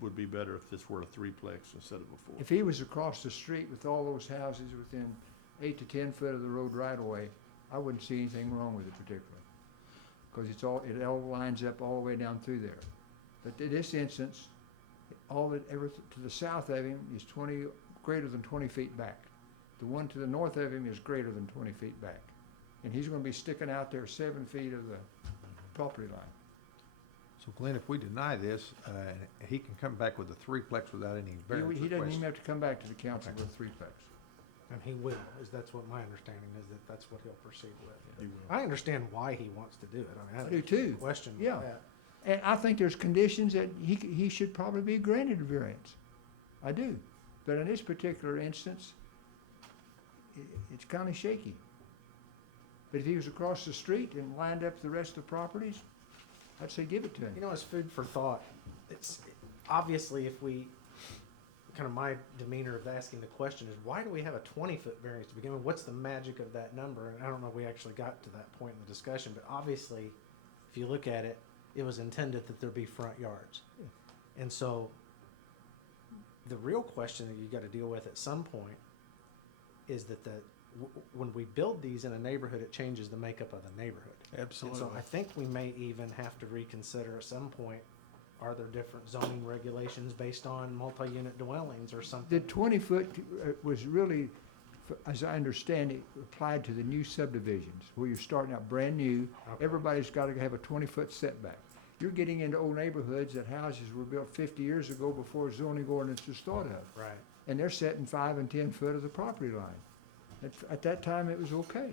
would be better if this were a threeplex instead of a four. If he was across the street with all those houses within 8 to 10 foot of the road right away, I wouldn't see anything wrong with it particularly. Because it all lines up all the way down through there. But in this instance, everything to the south of him is greater than 20 feet back. The one to the north of him is greater than 20 feet back. And he's gonna be sticking out there 7 feet of the property line. So Glenn, if we deny this, he can come back with a threeplex without any variance He doesn't request. even have to come back to the council with a threeplex. And he will, that's what my understanding is, that that's what he'll proceed with. He will. I understand why he wants to do it. I I mean, do too. question Yeah. that. And I think there's conditions that he should probably be granted a variance. I do. But in this particular instance, it's kind of shaky. But if he was across the street and lined up the rest of the properties, I'd say give it to him. You know, it's food for thought. It's obviously, if we, kind of my demeanor of asking the question is, why do we have a 20-foot variance to begin with? What's the magic of that number? And I don't know if we actually got to that point in the discussion, but obviously, if you look at it, it was intended that there be front yards. And so the real question that you got to deal with at some point is that when we build these in a neighborhood, it changes the makeup of the neighborhood. Absolutely. And so I think we may even have to reconsider at some point, are there different zoning regulations based on multi-unit dwellings or something? The 20-foot was really, as I understand it, applied to the new subdivisions, where you're starting out brand new. Okay. Everybody's got to have a 20-foot setback. You're getting into old neighborhoods that houses were built 50 years ago before zoning ordinance was thought of. Right. And they're setting 5 and 10 foot of the property line. At that time, it was okay.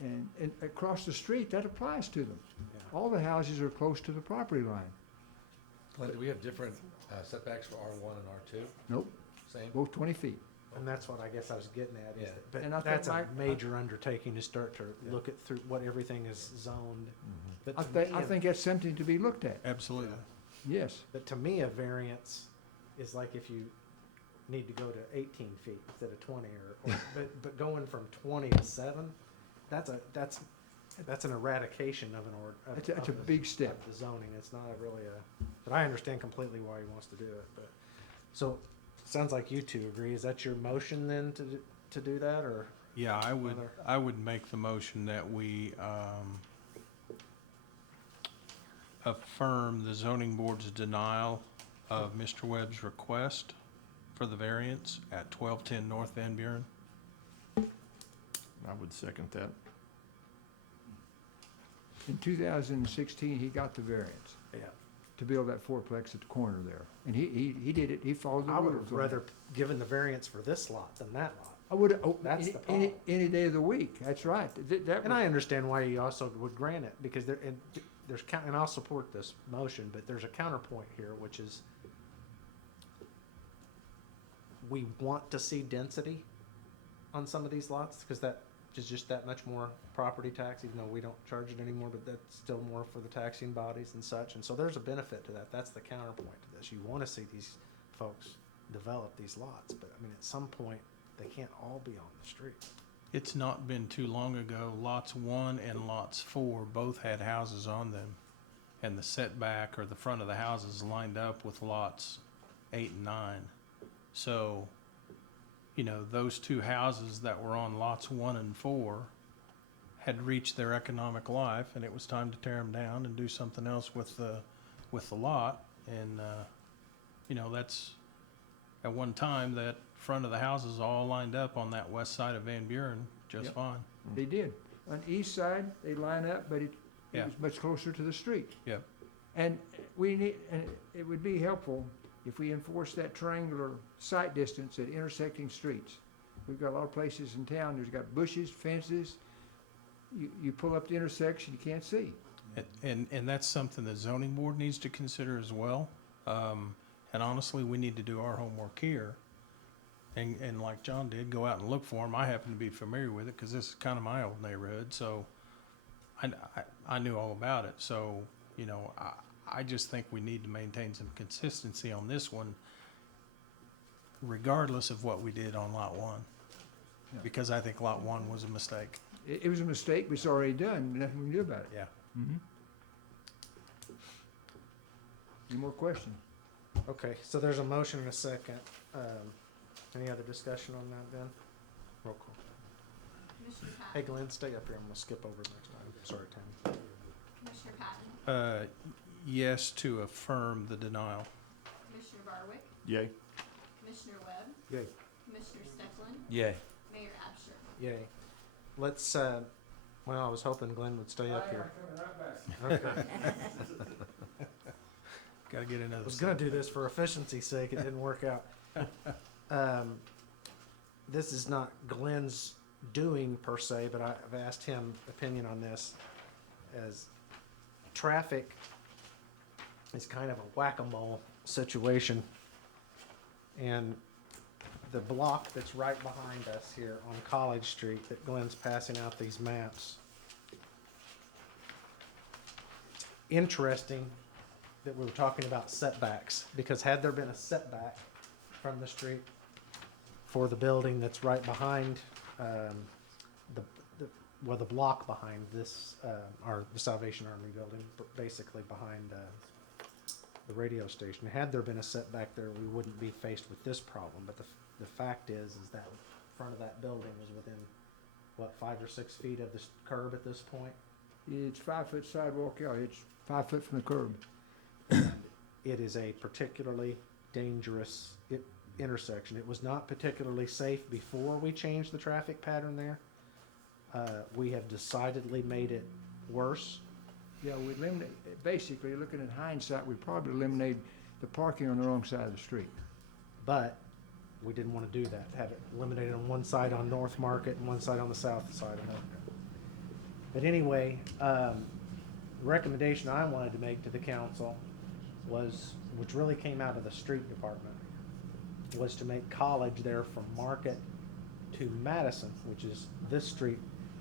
And across the street, that applies to them. Yeah. All the houses are close to the property line. Glenn, do we have different setbacks for R1 and R2? Nope, Same? both 20 feet. And that's what I guess I was getting at, is Yeah. that, And I but think that's a Mike- major undertaking to start to Yeah. look at through what everything is zoned. But I to think, me, I think that's something to be looked at, Absolutely. yes. But to me, a variance is like if you need to go to 18 feet instead of 20, but going from 20 to 7, that's an eradication of an That's a big step. the zoning. It's not really but I understand completely why he wants to do it. But so sounds like you two agree. Is that your motion then to do that, or? Yeah, Other- I would make the motion that we affirm the zoning board's denial of Mr. Webb's request for the variance at 1210 North Van Buren. I would second that. In 2016, he got the variance Yeah. to build that fourplex at the corner there. And he did it, he followed the I would rules. have rather given the variance for this lot than that lot. I would, That's the any problem. day of the week, that's right. And I understand why you also would grant it, because and I'll support this motion, but there's a counterpoint here, which is we want to see density on some of these lots, because that is just that much more property tax, even though we don't charge it anymore, but that's still more for the taxing bodies and such. And so there's a benefit to that. That's the counterpoint to this. You want to see these folks develop these lots, but I mean, at some point, they can't all be on the street. It's not been too long ago, lots 1 and lots 4 both had houses on them. And the setback or the front of the houses lined up with lots 8 and 9. So, you know, those two houses that were on lots 1 and 4 had reached their economic life, and it was time to tear them down and do something else with the lot. And, you know, that's, at one time, that front of the houses all lined up on that west side of Van Buren just Yep. fine. They did. On the east side, they line up, but it Yeah. was much closer to the street. Yep. And it would be helpful if we enforce that triangular sight distance at intersecting streets. We've got a lot of places in town, there's got bushes, fences. You pull up the intersection, you can't see. And that's something the zoning board needs to consider as well. And honestly, we need to do our homework here. And like John did, go out and look for them. I happen to be familiar with it because this is kind of my old neighborhood, so I knew all about it. So, you know, I just think we need to maintain some consistency on this one, regardless of what we did on Lot 1. Yeah. Because I think Lot 1 was a mistake. It was a mistake, but it's already done, nothing we can do about it. Yeah. Mm-hmm. Any more questions? Okay, so there's a motion and a second. Any other discussion on that then? Roll call. Commissioner Hey Patton? Glenn, stay up here. I'm gonna skip over next time. Sorry, Tammy. Commissioner Patton? Yes to affirm the denial. Commissioner Barwick? Yay. Commissioner Webb? Yay. Commissioner Stecklin? Yay. Mayor Absher? Yay. Let's, well, I was hoping Glenn would stay up here. Okay. Gotta get I another. was gonna do this for efficiency's sake. It didn't work out. This is not Glenn's doing per se, but I've asked him opinion on this. As traffic is kind of a whack-a-mole situation. And the block that's right behind us here on College Street that Glenn's passing out these maps. Interesting that we were talking about setbacks, because had there been a setback from the street for the building that's right behind, the block behind this, the Salvation Army building, basically behind, the radio station. Had there been a setback there, we wouldn't be faced with this problem, but the fact is that front of that building was within, what, 5 or 6 feet of the curb at this point? It's 5-foot sidewalk, yeah, it's 5 foot from the curb. It is a particularly dangerous intersection. It was not particularly safe before we changed the traffic pattern there. We have decidedly made it worse. Yeah, we eliminate, basically, looking at hindsight, we probably eliminated the parking on the wrong side of the street. But we didn't want to do that, have it eliminated on one side on North Market and one side on the south side of North Market. But anyway, recommendation I wanted to make to the council was, which really came out of the street department, was to make College there from Market to Madison, which is this street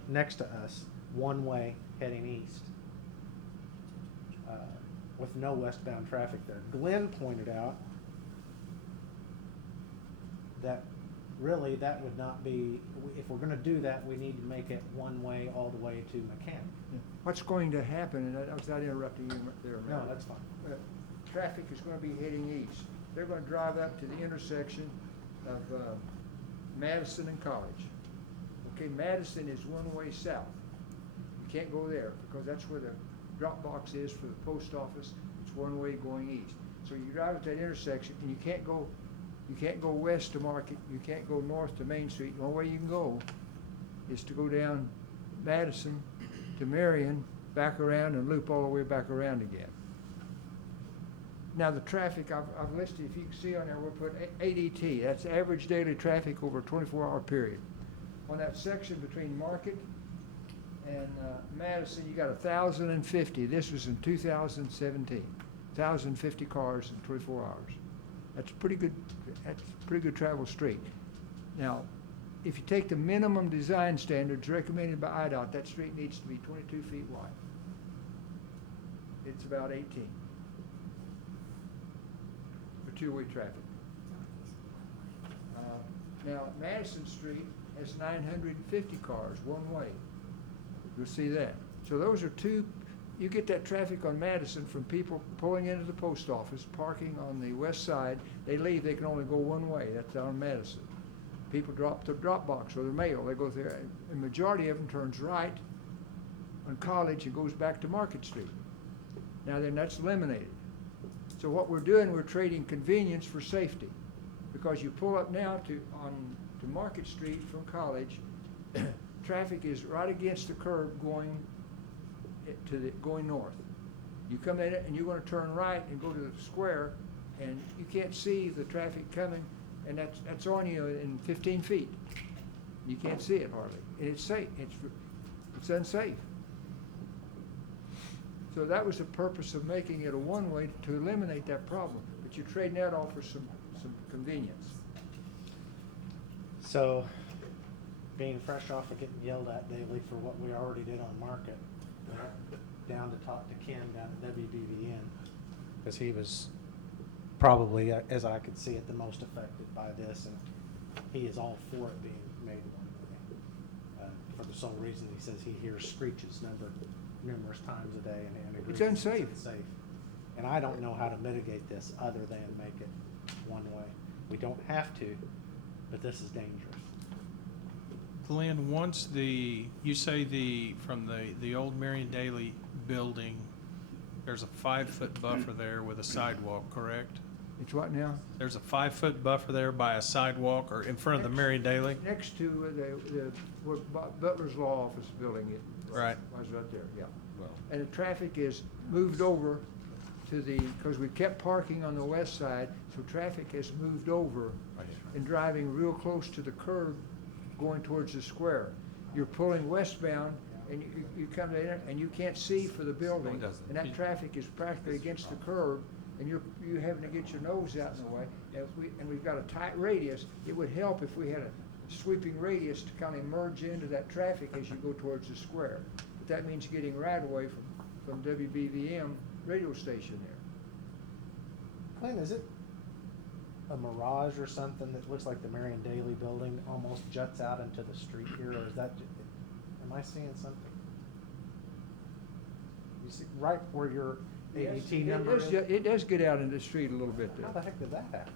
next to us, one way heading east, with no westbound traffic there. Glenn pointed out that really that would not be, if we're gonna do that, we need to make it one way all the way to Mechanic. What's going to happen, and I was not interrupting you there, No, Mayor. that's fine. Traffic is gonna be heading east. They're gonna drive up to the intersection of Madison and College. Okay, Madison is one way south. You can't go there because that's where the drop box is for the post office. It's one way going east. So you drive at that intersection and you can't go west to Market, you can't go north to Main Street. The only way you can go is to go down Madison to Marion, back around and loop all the way back around again. Now, the traffic, I've listed, if you can see on there, we'll put ADT, that's average daily traffic over a 24-hour period. On that section between Market and Madison, you got 1,050. This was in 2017. 1,050 cars in 24 hours. That's pretty good travel street. Now, if you take the minimum design standards recommended by IDOT, that street needs to be 22 feet wide. It's about 18 for two-way traffic. Now, Madison Street has 950 cars, one way. You'll see that. So those are two, you get that traffic on Madison from people pulling into the post office, parking on the west side. They leave, they can only go one way. That's on Madison. People drop their drop box or their mail. They go there. The majority of them turns right on College and goes back to Market Street. Now then, that's eliminated. So what we're doing, we're trading convenience for safety. Because you pull up now to Market Street from College, traffic is right against the curb going north. You come in it and you're going to turn right and go to the square, and you can't see the traffic coming, and that's on you in 15 feet. You can't see it hardly, and it's safe. It's unsafe. So that was the purpose of making it a one-way, to eliminate that problem. But you're trading that off for some convenience. So, being fresh off of getting yelled at daily for what we already did on Market, down to talk to Ken down at WBVN, because he was probably, as I could see it, the most affected by this, and he is all for it being made one way. For the sole reason he says he hears screeches numerous times a day, and agrees It's unsafe. It's unsafe. And I don't know how to mitigate this other than make it one way. We don't have to, but this is dangerous. Glenn, once you say from the old Marion Daily building, there's a 5-foot buffer there with a sidewalk, correct? It's what now? There's a 5-foot buffer there by a sidewalk or in front of the Marion Daily? Next to where Butler's Law Office building is. Right. Was right there, yeah. And the traffic is moved over to because we kept parking on the west side, so traffic has moved over and driving real close to the curb going towards the square. You're pulling westbound, and you come there and you can't see for the building, and that traffic is practically against the curb, and you're having to get your nose out in the way. And we've got a tight radius. It would help if we had a sweeping radius to kind of merge into that traffic as you go towards the square. But that means getting right away from WBVM radio station there. Clint, is it a mirage or something that looks like the Marion Daily building almost juts out into the street here, or is that, am I seeing something? You see, right where your ADT number is? It does get out into the street a little bit How there. the heck did that happen?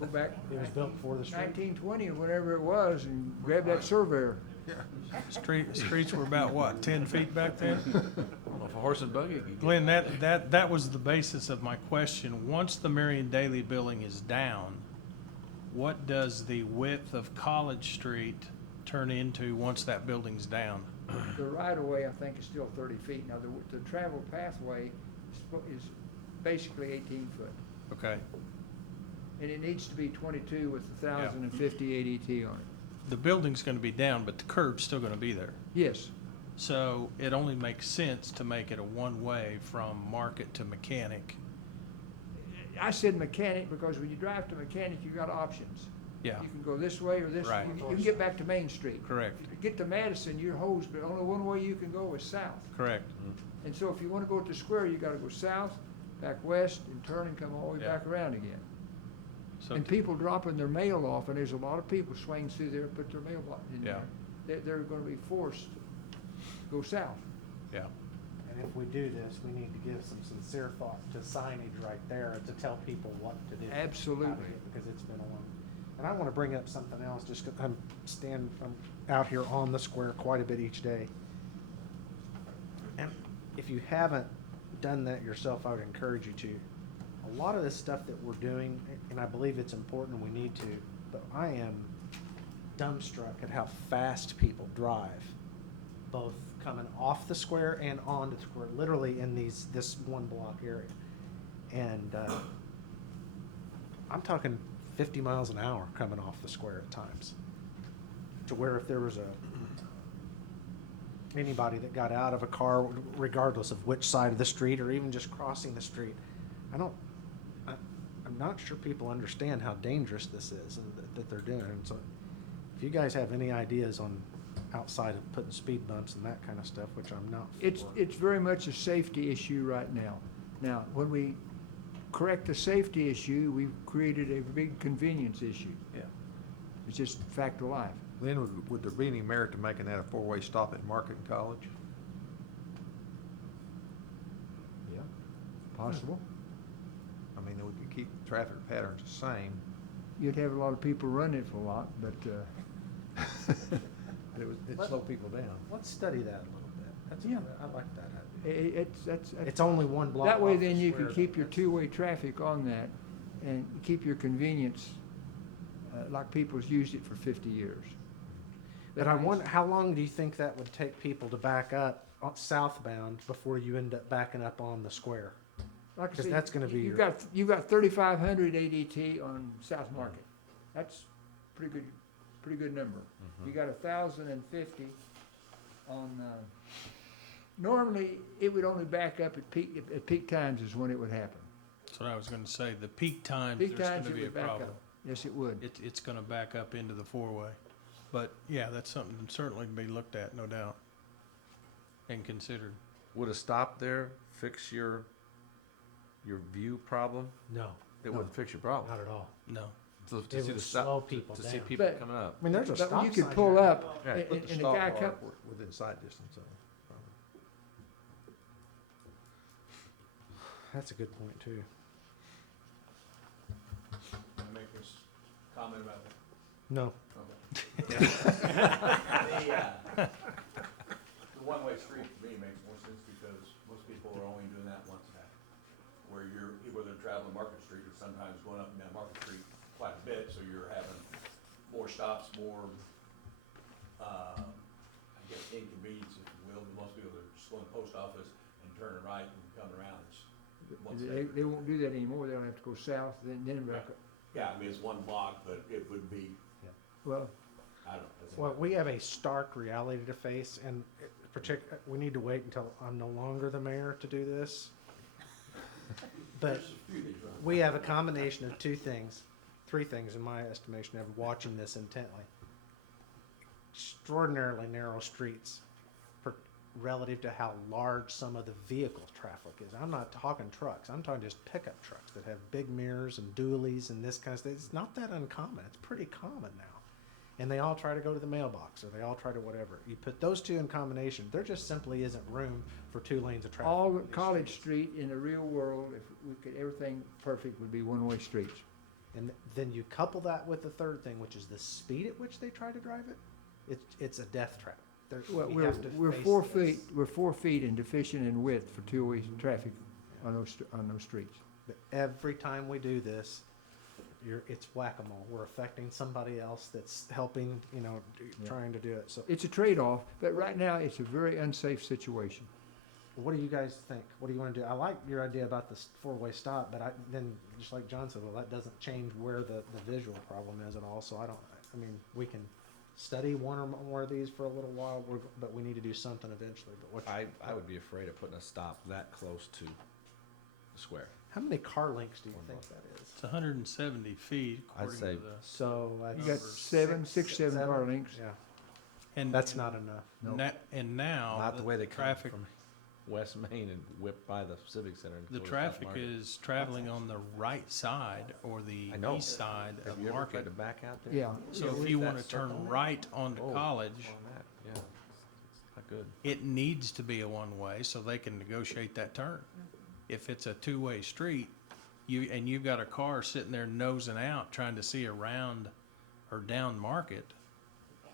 Go back. It was built before the street? 1920 or whatever it was, and grab that surveyor. Streets were about, what, 10 feet back then? Well, if a horse and buggy could get Glenn, that was the basis of my question. Once the Marion Daily building is down, what does the width of College Street turn into once that building's down? The right-of-way, I think, is still 30 feet. Now, the travel pathway is basically 18 foot. Okay. And it needs to be 22 with 1,050 ADT on it. The building's gonna be down, but the curb's still gonna be there. Yes. So it only makes sense to make it a one-way from Market to Mechanic. I said mechanic because when you drive to mechanic, you got options. Yeah, You can go this way or this way. Right. You can get back to Main Street. correct, Get to Madison, you're hosed, but only one way you can go is south. correct. And so if you want to go to the square, you got to go south, back west, and turn and come all the way Yeah. back around again. So, And people dropping their mail off, and there's a lot of people swing through there, put their mail in Yeah. there. They're going to be forced to go south. yeah, And if we do this, we need to give some sincere thought to signage right there to tell people what to do. Absolutely. how to do it, because it's been a long. And I want to bring up something else, just 'cause I'm out here on the square quite a bit each day. And if you haven't done that yourself, I would encourage you to. A lot of this stuff that we're doing, and I believe it's important, we need to, but I am dumbstruck at how fast people drive, both coming off the square and onto the square, literally in this one block area. And I'm talking 50 miles an hour coming off the square at times. To where if there was anybody that got out of a car, regardless of which side of the street or even just crossing the street, I'm not sure people understand how dangerous this is and that they're doing. And so If you guys have any ideas on outside of putting speed bumps and that kind of stuff, which I'm not for. It's very much a safety issue right now. Now, when we correct the safety issue, we've created a big convenience issue. Yeah. It's just fact of life. Then would there be any merit to making that a four-way stop at Market and College? Yeah. Possible. I mean, we could keep traffic patterns the same, You'd have a lot of people running it for a lot, but, but it'd slow people down. Let's study that a little bit. That's, Yeah. I like that idea. that's. It's only one block. That way off the then you square, can keep though. your two-way traffic on that and keep your convenience, like people's used it for 50 years. But I wonder, how long do you think that would take people to back up southbound before you end up backing up on the square? Like I 'Cause said, that's gonna be you've your- got 3,500 ADT on South Market. That's pretty good number. You got 1,050 on, normally, it would only back up at peak times is when it would happen. That's what I was gonna say. The peak times, Peak there's times gonna it be a would back problem. up. Yes, it would. It's gonna back up into the four-way. But, yeah, that's something certainly to be looked at, no doubt, and considered. Would a stop there fix your view problem? No, It wouldn't fix your problem. not at all. No. To It see would the stop- slow people To see down. people But- coming up. I mean, there's a But stop you could sign pull here. up Yeah, and Put the and a stop guy bar come, within sight distance of it. That's a good point, too. Can I make this comment about that? No. The one-way street to me makes more sense because most people are only doing that once a half. Where whether they're traveling Market Street or sometimes going up and down Market Street quite a bit, so you're having more stops, more, I guess inconvenience, if you will, but most people are just going to the post office and turning right and coming around. It's once they won't do that anymore. They'll have to go south, then back up. Yeah, I mean, it's one block, but it would be, Well, I don't know. it's- Well, we have a stark reality to face, and we need to wait until I'm no longer the mayor to do this. But we have a combination of three things in my estimation of watching this intently. Extraordinarily narrow streets relative to how large some of the vehicle traffic is. I'm not talking trucks, I'm talking just pickup trucks that have big mirrors and dualies and this kind of stuff. It's not that uncommon, it's pretty common now. And they all try to go to the mailbox, or they all try to whatever. You put those two in combination, there just simply isn't room for 2 lanes of traffic. all on the these College streets. Street in the real world, if we could, everything perfect would be one-way streets. And then you couple that with the third thing, which is the speed at which they try to drive it. It's a death trap. Well, We have to we're face 4 this. feet, we're 4 feet and deficient in width for two-way traffic on those streets. But every time we do this, it's whack-a-mole. We're affecting somebody else that's helping, trying to do it. So It's a trade-off, but right now, it's a very unsafe situation. what do you guys think? What do you want to do? I like your idea about this 4-way stop, but then, just like John said, well, that doesn't change where the visual problem is at all. So we can study one or more of these for a little while, but we need to do something eventually. But I would be afraid of putting a stop that close to the square. how many car lengths do you think that is? It's 170 feet I'd according say- to the, So You that's got six, seven car links. Yeah, and. that's not enough. And now. Not the way they come traffic, from West Main and whip by the Civic Center. and the go to South traffic Market. is traveling on the right side or the I know. east side Have of you ever tried Market. to back out there? Yeah. So Yeah, if with you that want to turn circle? right onto Oh, College, on that, yeah. It's not good. it needs to be a one-way so they can negotiate that turn. If it's a two-way street, you've got a car sitting there nosing out, trying to see around or down Market,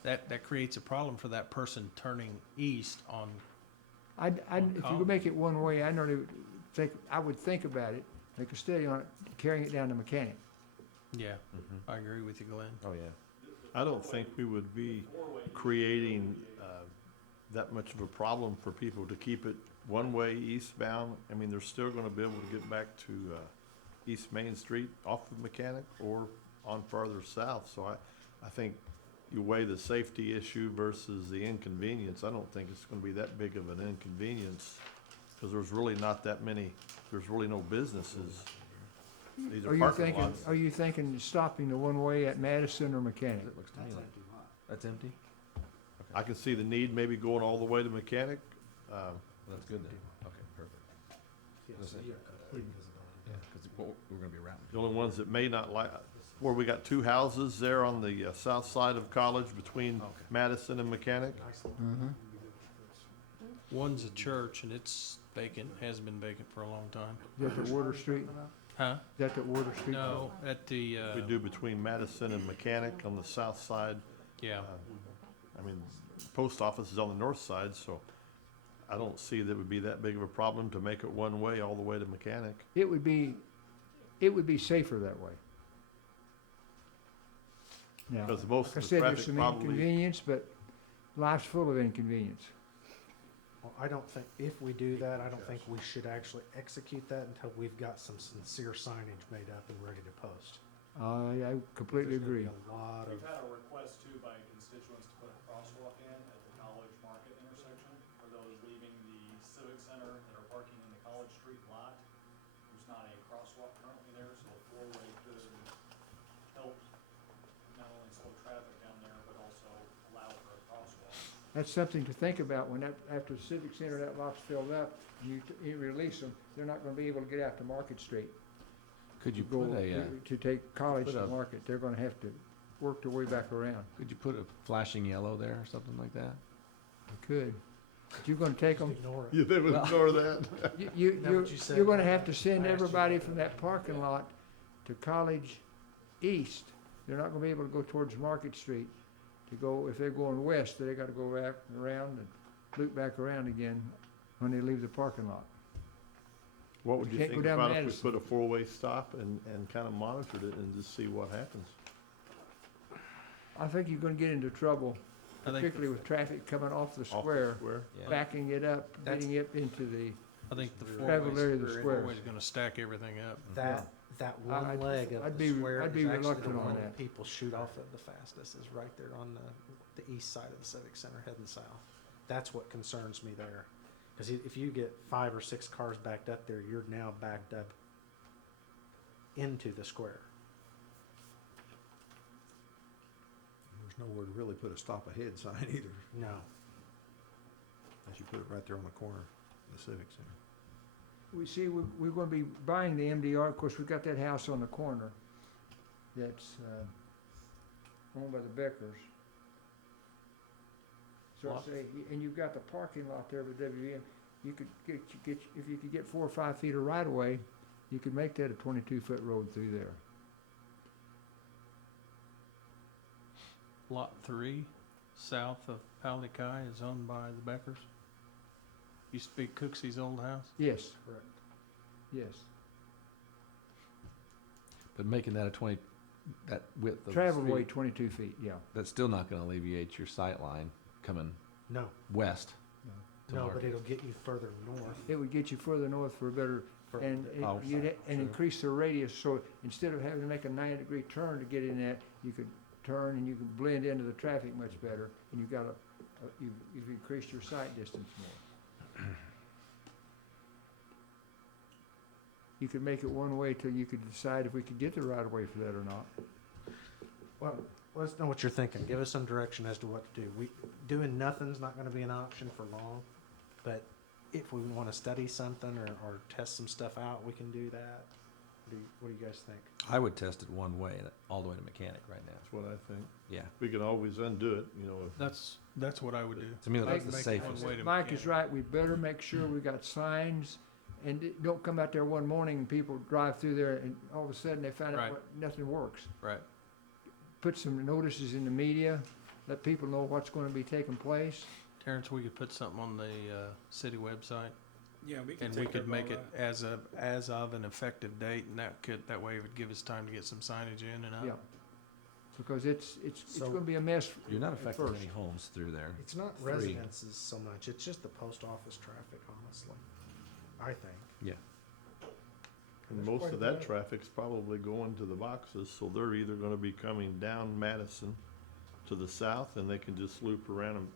that creates a problem for that person turning east on. If you could make it one way, I would think about it, make a study on it, carrying it down to Mechanic. Yeah, Mm-hmm. I agree with you, Glenn. Oh, yeah. I don't think we would be creating that much of a problem for people to keep it one-way eastbound. I mean, they're still gonna be able to get back to East Main Street off of Mechanic or on farther south. So I think you weigh the safety issue versus the inconvenience. I don't think it's gonna be that big of an inconvenience, because there's really not that many, there's really no businesses. These Are are you parking thinking, lots. are you thinking stopping the one-way at Madison or Mechanic? It looks to me like That's empty? I can see the need maybe going all the way to Mechanic. That's good then. Okay, perfect. Because we're gonna be around. The only ones that may not like, where we got two houses there on the south side of College between Madison and Mechanic. One's a church and it's vacant, has been vacant for a long time. Is that the Water Street? Huh? Is that the Water Street? No, at the, We do between Madison and Mechanic on the south side. yeah. I mean, the post office is on the north side, so I don't see that would be that big of a problem to make it one way all the way to Mechanic. It would be safer that way. Now, Because most like I of the said, there's traffic some probably, inconvenience, but life's full of inconvenience. Well, I don't think, if we do that, I don't think we should actually execute that until we've got some sincere signage made up and ready to post. I completely There's gonna agree. be a lot of, We've had a request too by constituents to put a crosswalk in at the College Market intersection for those leaving the Civic Center that are parking in the College Street lot. There's not a crosswalk currently there, so a four-way could help not only slow traffic down there, but also allow for a crosswalk. That's something to think about when after the Civic Center, that lot's filled up, and you release them, they're not gonna be able to get out to Market Street. Could you Go put a, to take College put to a- Market, they're gonna have to work their way back around. could you put a flashing yellow there or something like that? You could. But you're gonna take them, ignore it. yeah, they would ignore that. That what you said? you're gonna have to send Last everybody year. from that parking lot to College East. They're not gonna be able to go towards Market Street to go, if they're going west, they gotta go back around and loop back around again when they leave the parking lot. What would you Can't go think down about if we Madison. put a four-way stop and kind of monitored it and just see what happens? I think you're gonna get into trouble, I think, particularly with traffic coming off the Off the square, Yeah. backing it up, That's- getting it into the, I think the Travel area of the four-way's squares. gonna stack everything up. That one I'd- leg of I'd the be- square I'd be is actually the reluctant on one that. that people shoot off of the fastest, is right there on the east side of the Civic Center heading south. That's what concerns me there. Because if you get 5 or 6 cars backed up there, you're now backed up into the square. There's nowhere to really put a stop ahead sign either, No. unless you put it right there on the corner of the Civic Center. we see, we're gonna be buying the MDR, of course, we've got that house on the corner that's, owned by the Beckers. So I Lot. say, and you've got the parking lot there with WM, you could get, if you could get 4 or 5 feet of right of way, you could make that a 22-foot road through there. Lot 3, south of Palikai, is owned by the Beckers. Used to be Cooksey's old house. Yes, Correct. yes. But making that a 20, that width of Travel street, way 22 feet, yeah. that's still not gonna alleviate your sight line coming No. west. to No, Market. but it'll get you further north. It would get you further north for a better, For- and Oh, and increase the radius, so instead of having to make a 90-degree turn to get in that, you could turn and you could blend into the traffic much better, and you've got you've increased your sight distance more. You could make it one way till you could decide if we could get the right of way for that or not. Well, let's know what you're thinking. Give us some direction as to what to do. Doing nothing's not gonna be an option for long, but if we wanna study something or test some stuff out, we can do that. What do you guys think? I would test it one way, all the way to Mechanic right now. That's what I think. Yeah. We can always undo it, you know, if That's what I would do. To me, that's Mike- the Make it safest. one way to Mike is Mechanic. right, we better make sure we got signs, and don't come out there one morning and people drive through there and all of a sudden they find out Right. nothing works. Right. Put some notices in the media, let people know what's gonna be taking place. Terrence, we could put something on the city website, Yeah, we and we could make it as of an effective date, and that way it would give us time to get some signage in and Yeah. out. Because it's So- gonna be a mess You're not at affecting first. any homes through there. It's not Three. residences so much, it's just the post office traffic, honestly, I think. Yeah. And There's most quite of a that bit. traffic's probably going to the boxes, so they're either gonna be coming down Madison to the south, and they can just loop around and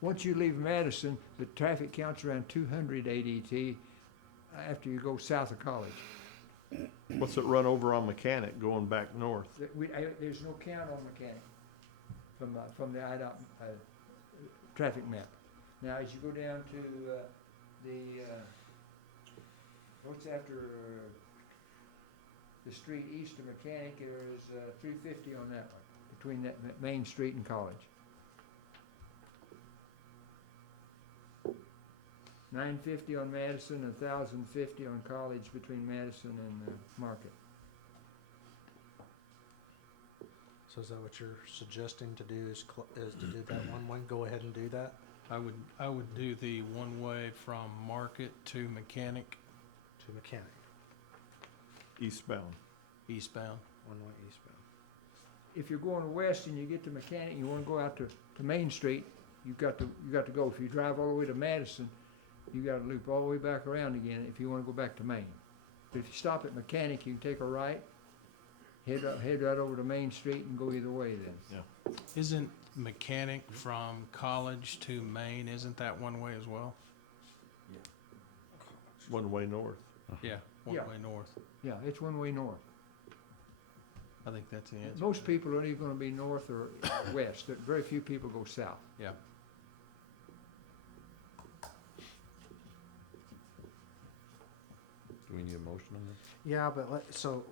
Once you leave Madison, the traffic counts around 200 ADT after you go south of College. what's it run over on Mechanic going back north? There's no count on Mechanic. from the IDOT, traffic map. Now, as you go down to, what's after the street east of Mechanic, there's, 350 on that one, between that Main Street and College. 950 on Madison, and 1,050 on College between Madison and Market. So is that what you're suggesting to do, is to do that one way? Go ahead and do that? I would do the one-way from Market to Mechanic, To Mechanic, Eastbound. eastbound. one way eastbound. If you're going west and you get to Mechanic, you wanna go out to Main Street, you got to go. If you drive all the way to Madison, you gotta loop all the way back around again if you wanna go back to Main. But if you stop at Mechanic, you can take a right, head right over to Main Street and go either way then. Isn't Mechanic from College to Main, isn't that one way as well? One way north. Yeah, one Yeah. way north. Yeah, it's one way north. I think that's the answer. Most people are either gonna be north or west. Very few people go south. Yeah. Do we need a motion on this? Yeah, but so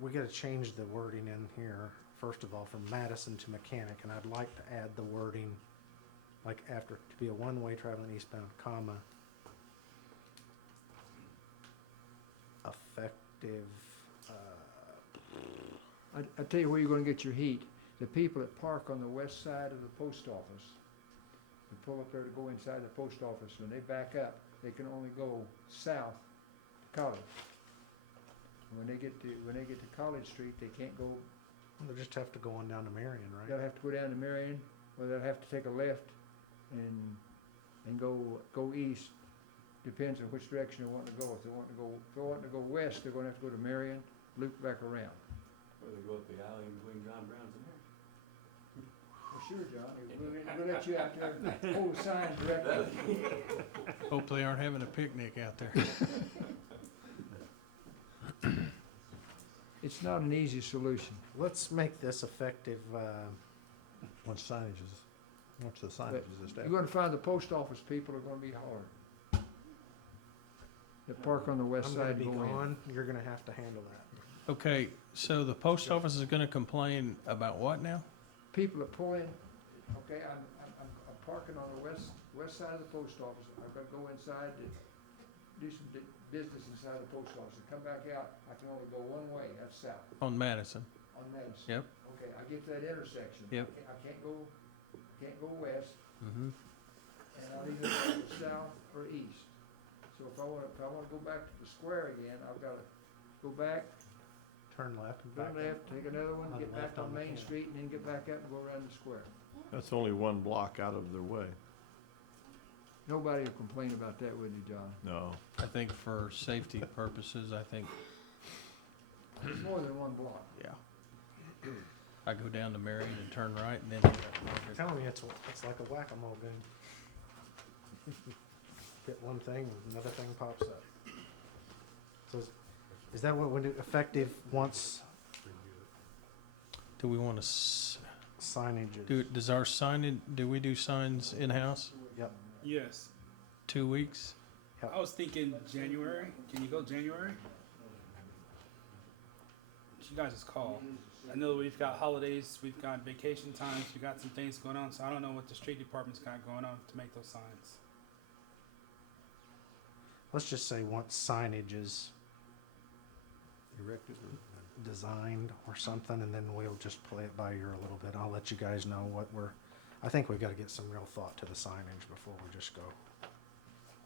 we gotta change the wording in here, first of all, from Madison to Mechanic, and I'd like to add the wording, like after, to be a one-way traveling eastbound, comma, effective, I tell you where you're gonna get your heat. The people that park on the west side of the post office, and pull up there to go inside the post office, when they back up, they can only go south to College. When they get to College Street, they can't go, they just have to go on down to Marion, right? they'll have to go down to Marion, or they'll have to take a left and go east. Depends on which direction they want to go. If they want to go west, they're gonna have to go to Marion, loop back around. Or they go up the alley between John Brown's and there. Well, sure, John, we'll let you out there, hold the sign directly. Hope they aren't having a picnic out there. It's not an easy solution. Let's make this effective, Once the signage is You're established. gonna find the post office people are gonna be hard. That park on the west I'm gonna side be going in. gone, you're gonna have to handle that. Okay, so the post office is gonna complain about what now? People that pull in, okay, I'm parking on the west side of the post office. I'm gonna go inside to do some business inside the post office. And come back out, I can only go one way, that's south, On Madison. on Madison. Yep. Okay, I get to that intersection. Yep. I can't go west, Mm-hmm. and I'll either go south or east. So if I wanna go back to the square again, I've gotta go back, Turn left and turn back. left, take another one, On get the back left on on Main Mechanic. Street, and then get back up and go around the square. That's only one block out of their way. Nobody will complain about that, would you, John? No. I think for safety purposes, I think, It's more than one block. yeah. I go down to Marion and turn right and then. I'm telling you, it's like a whack-a-mole game. Hit one thing, another thing pops up. So is that what we do, effective once Do we want to signage is? do we do signs in-house? Yep. Yes. 2 weeks? I was thinking January. Can you go January? It's you guys' call. I know we've got holidays, we've got vacation times, we got some things going on, so I don't know what the street department's got going on to make those signs. Let's just say once signage is Erected or? designed or something, and then we'll just play it by ear a little bit. I'll let you guys know what I think we've got to get some real thought to the signage before we just go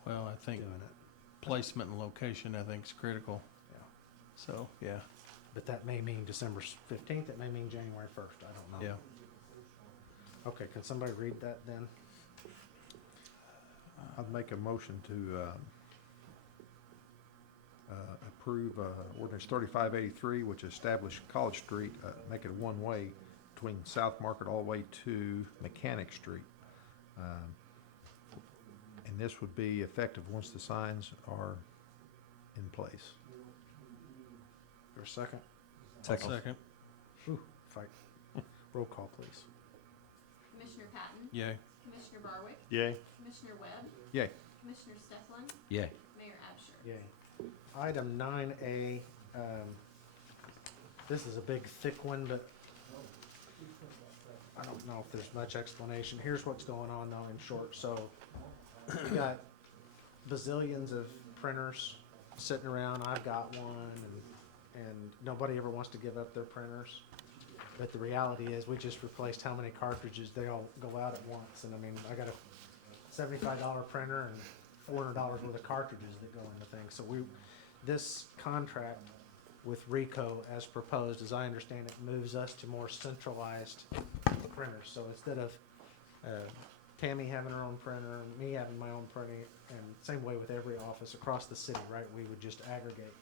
Well, I think doing it. placement and location, I think, is critical. Yeah. So, yeah, But that may mean December 15th, it may mean January 1st, I don't know. yeah. Okay, can somebody read that then? I'd make a motion to approve ordinance 3583, which established College Street, make it a one-way between South Market all the way to Mechanic Street. And this would be effective once the signs are in place. For a second? Second. Ooh, fight. Roll call, please. Commissioner Patton, Yay. Commissioner Barwick, Yay. Commissioner Webb, Yay. Commissioner Stefan, Yay. Mayor Absher. Yay. Item 9A, this is a big, thick one, but I don't know if there's much explanation. Here's what's going on, though, in short. So we got bazillions of printers sitting around. I've got one, and nobody ever wants to give up their printers. But the reality is, we just replaced how many cartridges? They all go out at once. And I mean, I got a $75 printer and $400 worth of cartridges that go into things. So this contract with Ricoh, as proposed, as I understand it, moves us to more centralized printers. So instead of Tammy having her own printer, me having my own printer, and same way with every office across the city, right? We would just aggregate.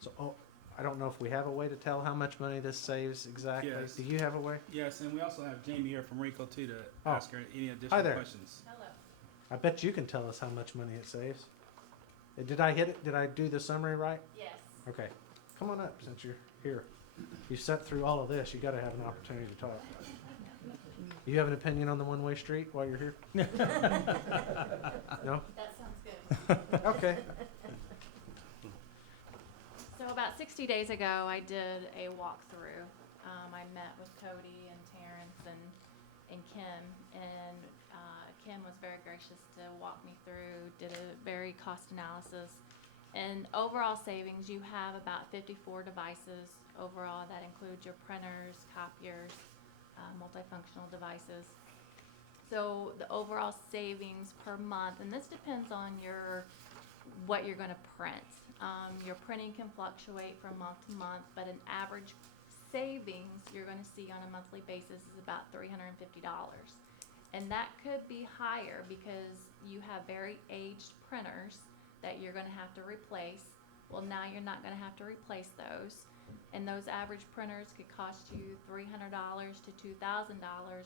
So, I don't know if we have a way to tell how much money this saves exactly. Yes. Do you have a way? Yes, and we also have Jamie here from Rico too to Oh. ask her any Hi additional there. questions. Hello. I bet you can tell us how much money it saves. Did I hit it? Did I do the summary right? Yes. Okay. Come on up since you're here. You sat through all of this. You got to have an opportunity to talk. You have an opinion on the one-way street while you're here? No? That sounds good. Okay. So about 60 days ago, I did a walkthrough. I met with Cody and Terrence and Kim, and Kim was very gracious to walk me through, did a very cost analysis. And overall savings, you have about 54 devices overall. That includes your printers, copiers, multifunctional devices. So the overall savings per month, and this depends on what you're going to print. Your printing can fluctuate from month to month, but an average savings you're going to see on a monthly basis is about $350. And that could be higher because you have very aged printers that you're going to have to replace. Well, now you're not going to have to replace those. And those average printers could cost you $300 to $2,000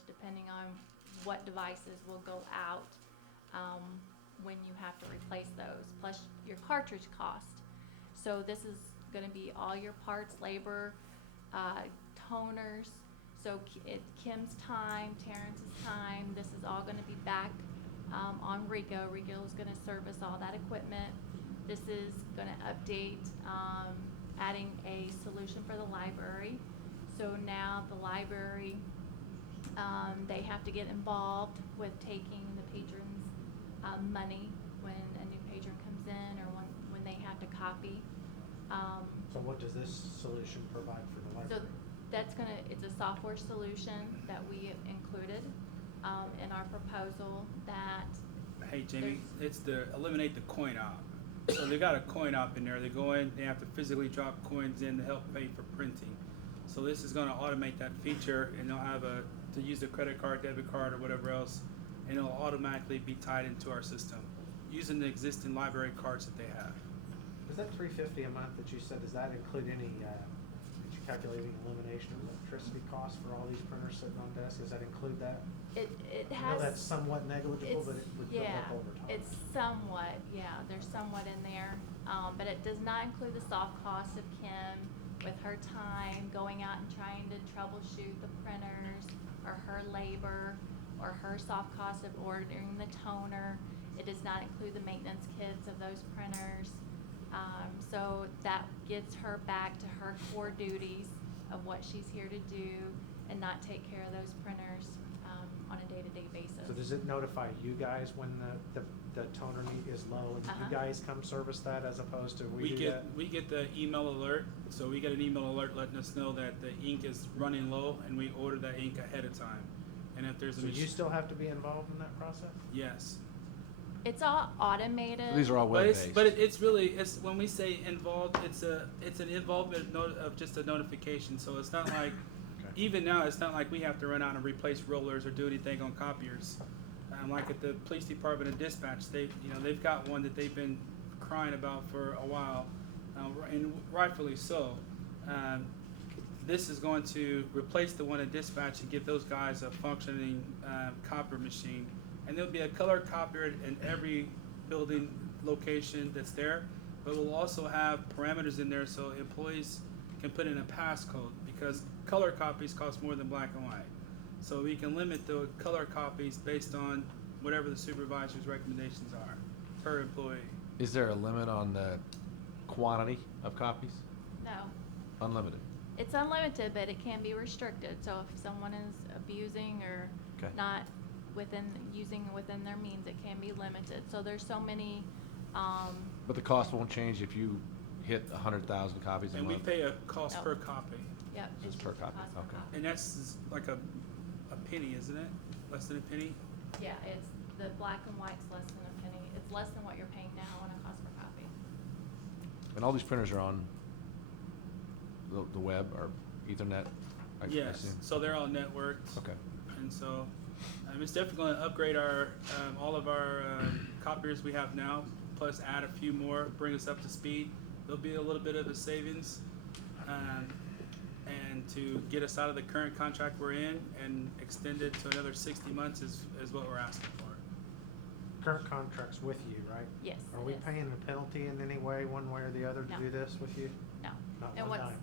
depending on what devices will go out when you have to replace those, plus your cartridge cost. So this is going to be all your parts, labor, toners. So Kim's time, Terrence's time, this is all going to be back on Rico. Rico is going to service all that equipment. This is going to update, adding a solution for the library. So now the library, they have to get involved with taking the patrons' money when a new patron comes in or when they have to copy. So what does this solution provide for the So library? it's a software solution that we have included in our proposal that. Hey Jamie, it's to eliminate the coin op. So they got a coin op in there. They go in, they have to physically drop coins in to help pay for printing. So this is going to automate that feature, and they'll have to use the credit card, debit card, or whatever else, and it'll automatically be tied into our system using the existing library cards that they have. Is that $350 a month that you said, does that include any, did you calculate any elimination of electricity costs for all these printers sitting on desks? Does that include that? It I has. know that's somewhat negligible, but it would build Yeah, up over time. it's somewhat, there's somewhat in there. But it does not include the soft cost of Kim with her time going out and trying to troubleshoot the printers, or her labor, or her soft cost of ordering the toner. It does not include the maintenance kits of those printers. So that gets her back to her core duties of what she's here to do and not take care of those printers on a day-to-day basis. So does it notify you guys when the toner need is low, and you guys come service that as opposed to we do that? We get the email alert, so we get an email alert letting us know that the ink is running low, and we order that ink ahead of time. And if there's So you still have to be involved in that process? Yes. It's all automated. These are all web-based. But it's really when we say involved, it's an involvement of just a notification. So it's not like even now it's not like we have to run out and replace rollers or do anything on copiers. Like at the police department and dispatch, they've got one that they've been crying about for a while, and rightfully so. This is going to replace the one in dispatch and give those guys a functioning copier machine. And there'll be a color copier in every building location that's there, but we'll also have parameters in there so employees can put in a passcode, because color copies cost more than black and white. So we can limit the color copies based on whatever the supervisor's recommendations are per employee. Is there a limit on the quantity of copies? No. Unlimited? It's unlimited, but it can be restricted. So if someone is abusing or Okay. not using within their means, it can be limited. So there's so many, But the cost won't change if you hit 100,000 copies a And we month? pay a cost No. per copy. yep, Just it's per just a copy, cost per okay. copy. And that's like a penny, isn't it? Less than a penny? Yeah, it's the black and white's less than a penny. It's less than what you're paying now on a cost per copy. And all these printers are on the web or Ethernet? I Yes, assume? so they're all networked. Okay. And so, it's definitely going to upgrade our, all of our copiers we have now, plus add a few more, bring us up to speed. There'll be a little bit of a savings, and to get us out of the current contract we're in and extend it to another 60 months is what we're asking for. Current contract's with you, right? Yes. Are it we is. paying a penalty in any way, one way or the other, to No. do this with you? No. Not And one what's, dime.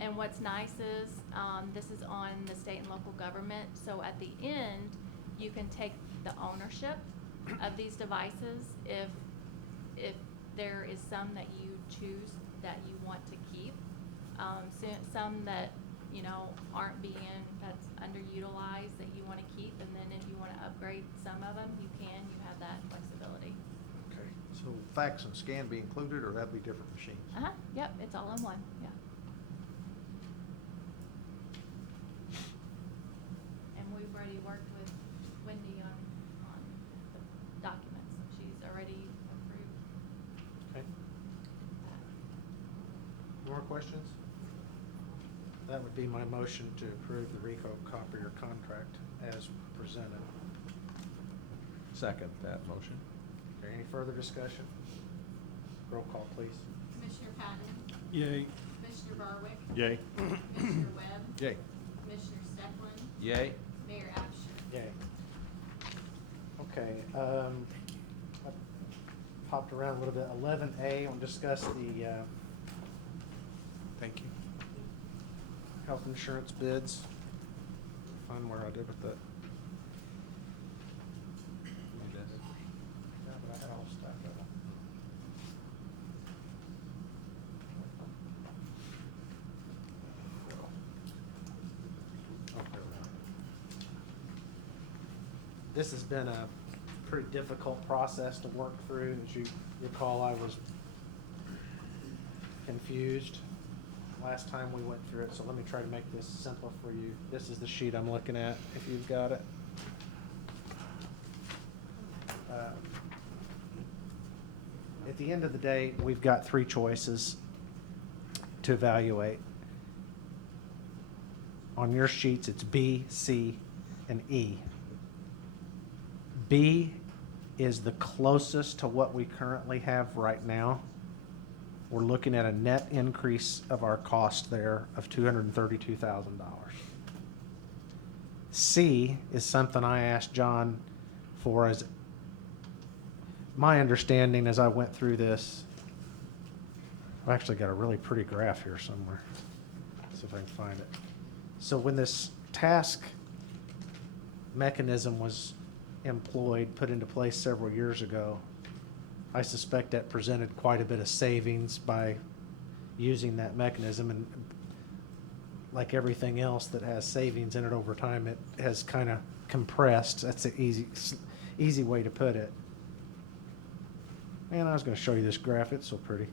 and what's nice is, this is on the state and local government, so at the end, you can take the ownership of these devices if there is some that you choose that you want to keep. Some that, aren't that's underutilized that you wanna keep, and then if you wanna upgrade some of them, you can, you have that flexibility. Okay, so fax and scan be included, or that'd be different machines? Uh-huh, yep, it's all in one, yeah. And we've already worked with Wendy on the documents, and she's already approved Okay. that. More questions? That would be my motion to approve the Rico Copier contract as presented. Second that motion. Okay, any further discussion? Roll call, please. Commissioner Patton, Yay. Commissioner Barwick, Yay. Commissioner Webb, Yay. Commissioner Stefan, Yay? Mayor Absher. Yay. Okay, I popped around a little bit. 11A, I'll discuss the Thank you. health insurance bids. Find where I did with that. Yeah, but I had all the stuff of them. Oh, there we go. This has been a pretty difficult process to work through. As you recall, I was confused last time we went through it, so let me try to make this simpler for you. This is the sheet I'm looking at, if you've got it. At the end of the day, we've got three choices to evaluate. On your sheets, it's B, C, and E. B is the closest to what we currently have right now. We're looking at a net increase of our cost there of $232,000. C is something I asked John for, as my understanding as I went through this. I've actually got a really pretty graph here somewhere. See if I can find it. So when this task mechanism was employed, put into place several years ago, I suspect that presented quite a bit of savings by using that mechanism, and like everything else that has savings in it over time, it has kind of compressed. That's an easy way to put it. Man, I was going to show you this graph. It's so pretty.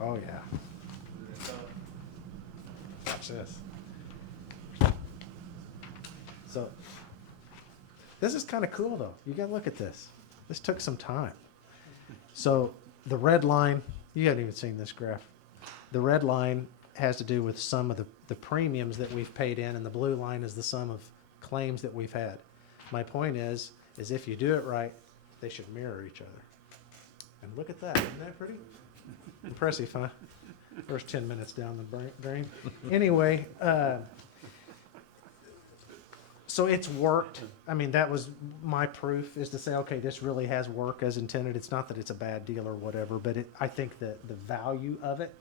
Oh, yeah. Watch this. So, this is kind of cool, though. You got to look at this. This took some time. So, the red line, you haven't even seen this graph. The red line has to do with some of the premiums that we've paid in, and the blue line is the sum of claims that we've had. My point is if you do it right, they should mirror each other. And look at that. Isn't that pretty? Impressive, huh? First 10 minutes down the drain. Anyway, so it's worked. I mean, that was my proof, is to say, okay, this really has worked as intended. It's not that it's a bad deal or whatever, but I think that the value of it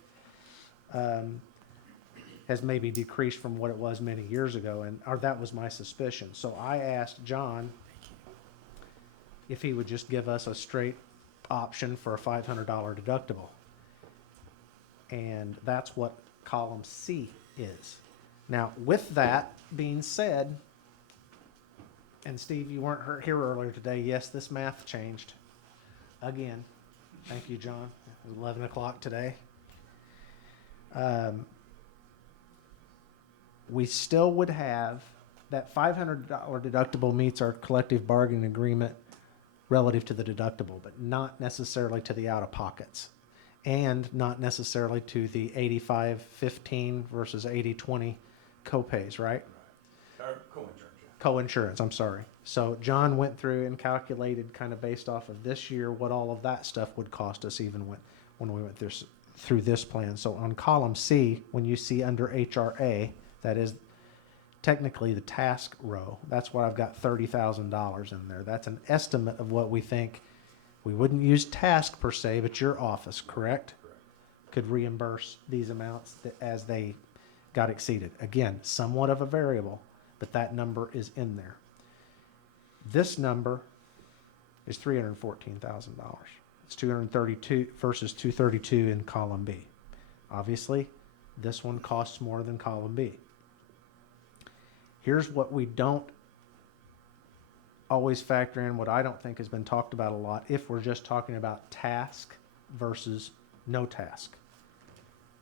has maybe decreased from what it was many years ago, or that was my suspicion. So I asked John if he would just give us a straight option for a $500 deductible. And that's what column C is. Now, with that being said, and Steve, you weren't here earlier today. Yes, this math changed again. Thank you, John. It was 11 o'clock today. We still would have that $500 deductible meets our collective bargaining agreement relative to the deductible, but not necessarily to the out-of-pockets, and not necessarily to the 85-15 versus 80-20 copays, right? Co-insurance, I'm sorry. So John went through and calculated kind of based off of this year what all of that stuff would cost us even when we went through this plan. So on column C, when you see under HRA, that is technically the task row, that's what I've got $30,000 in there. That's an estimate of what we think. We wouldn't use task per se, but your office, correct? Could reimburse these amounts as they got exceeded. Again, somewhat of a variable, but that number is in there. This number is $314,000. It's 232 versus 232 in column B. Obviously, this one costs more than column B. Here's what we don't always factor in, what I don't think has been talked about a lot, if we're just talking about task versus no task.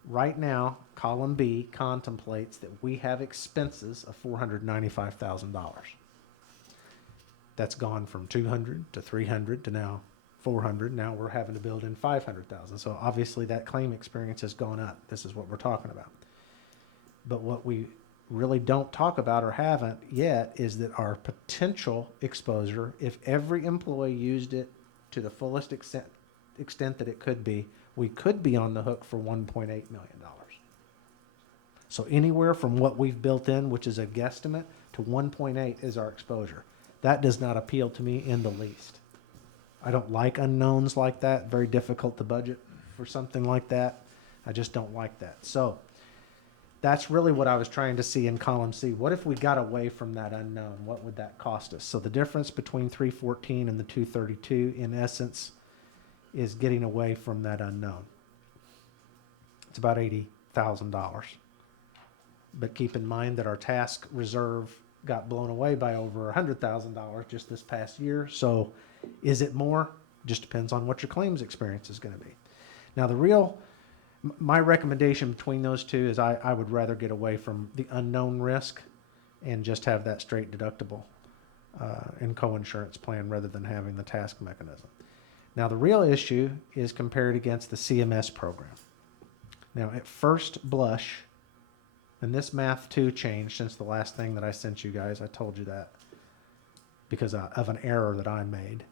Right now, column B contemplates that we have expenses of $495,000. That's gone from 200 to 300 to now 400. Now we're having to build in 500,000. So obviously that claim experience has gone up. This is what we're talking about. But what we really don't talk about or haven't yet is that our potential exposure, if every employee used it to the fullest extent that it could be, we could be on the hook for $1.8 million. So anywhere from what we've built in, which is a guesstimate, to 1.8 is our exposure. That does not appeal to me in the least. I don't like unknowns like that. Very difficult to budget for something like that. I just don't like that. So that's really what I was trying to see in column C. What if we got away from that unknown? What would that cost us? So the difference between 314 and the 232, in essence, is getting away from that unknown. It's about $80,000. But keep in mind that our task reserve got blown away by over $100,000 just this past year. So is it more? Just depends on what your claims experience is going to be. Now, my recommendation between those two is I would rather get away from the unknown risk and just have that straight deductible and co-insurance plan rather than having the task mechanism. Now, the real issue is compared against the CMS program. Now, at first blush, and this math too changed since the last thing that I sent you guys. I told you that because of an error that I made.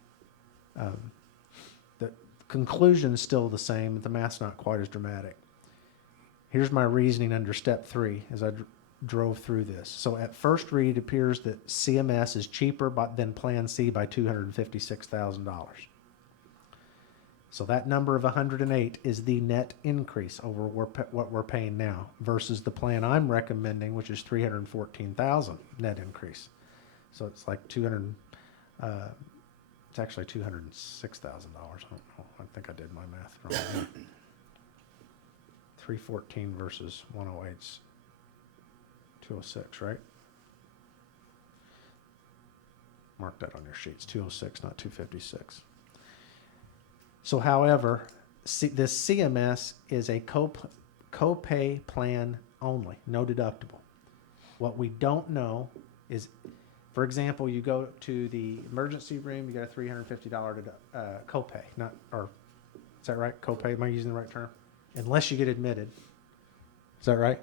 The conclusion is still the same, but the math's not quite as dramatic. Here's my reasoning under step 3 as I drove through this. So at first read, it appears that CMS is cheaper than Plan C by $256,000. So that number of 108 is the net increase over what we're paying now versus the plan I'm recommending, which is 314,000 net increase. So it's like it's actually $206,000. I don't know. I think I did my math wrong. 314 versus 108's 206, right? Mark that on your sheets. 206, not 256. So, however, this CMS is a copay plan only, no deductible. What we don't know is, for example, you go to the emergency room, you get a $350 copay. Is that right? Copay, am I using the right term? Unless you get admitted. Is that right?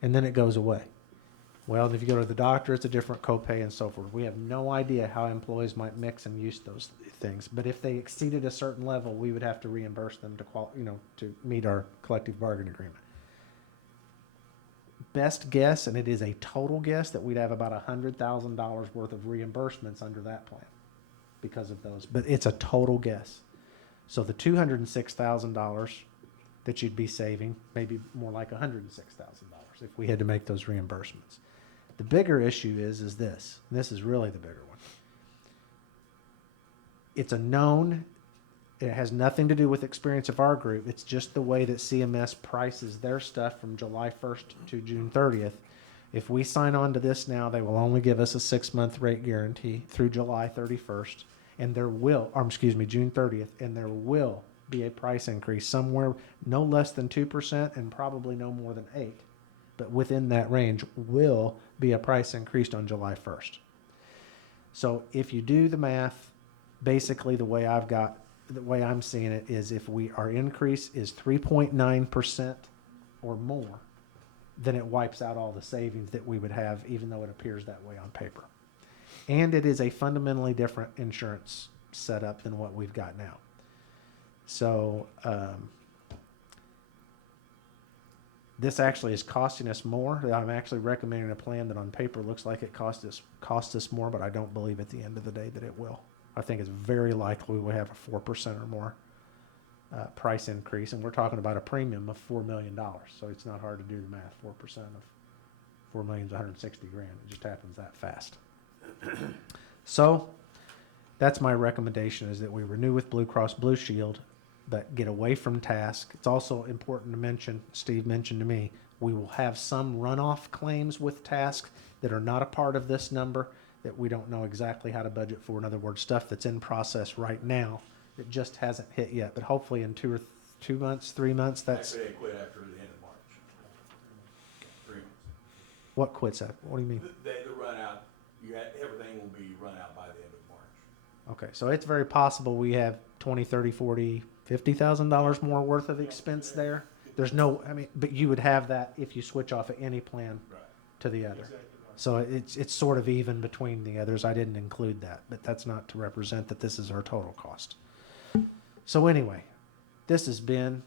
And then it goes away. Well, if you go to the doctor, it's a different copay and so forth. We have no idea how employees might mix and use those things. But if they exceeded a certain level, we would have to reimburse them to meet our collective bargaining agreement. Best guess, and it is a total guess, that we'd have about $100,000 worth of reimbursements under that plan because of those. But it's a total guess. So the $206,000 that you'd be saving, maybe more like $106,000 if we had to make those reimbursements. The bigger issue is this, and this is really the bigger one. It's a known, it has nothing to do with experience of our group, it's just the way that CMS prices their stuff from July 1st to June 30th. If we sign on to this now, they will only give us a 6-month rate guarantee through July 31st, and June 30th, and there will be a price increase somewhere no less than 2% and probably no more than 8%. But within that range will be a price increased on July 1st. So if you do the math, basically the way I'm seeing it is if our increase is 3.9% or more, then it wipes out all the savings that we would have, even though it appears that way on paper. And it is a fundamentally different insurance setup than what we've got now. So this actually is costing us more. I'm actually recommending a plan that on paper looks like it costs us more, but I don't believe at the end of the day that it will. I think it's very likely we'll have a 4% or more price increase, and we're talking about a premium of $4 million. So it's not hard to do the math. 4% of $4 million is $160,000. It just happens that fast. So that's my recommendation, is that we renew with Blue Cross Blue Shield, but get away from task. It's also important to mention, Steve mentioned to me, we will have some runoff claims with task that are not a part of this number that we don't know exactly how to budget for. In other words, stuff that's in process right now that just hasn't hit yet. But hopefully in 2 months, 3 months, that's... Actually, they quit after the end of March. 3 months. What quits that? What do you mean? The run out, everything will be run out by the end of March. Okay, so it's very possible we have $20, $30, $40, $50,000 more worth of expense there. There's no, but you would have that if you switch off of any plan to the other. Exactly right. So it's sort of even between the others. I didn't include that, but that's not to represent that this is our total cost. So anyway, this has been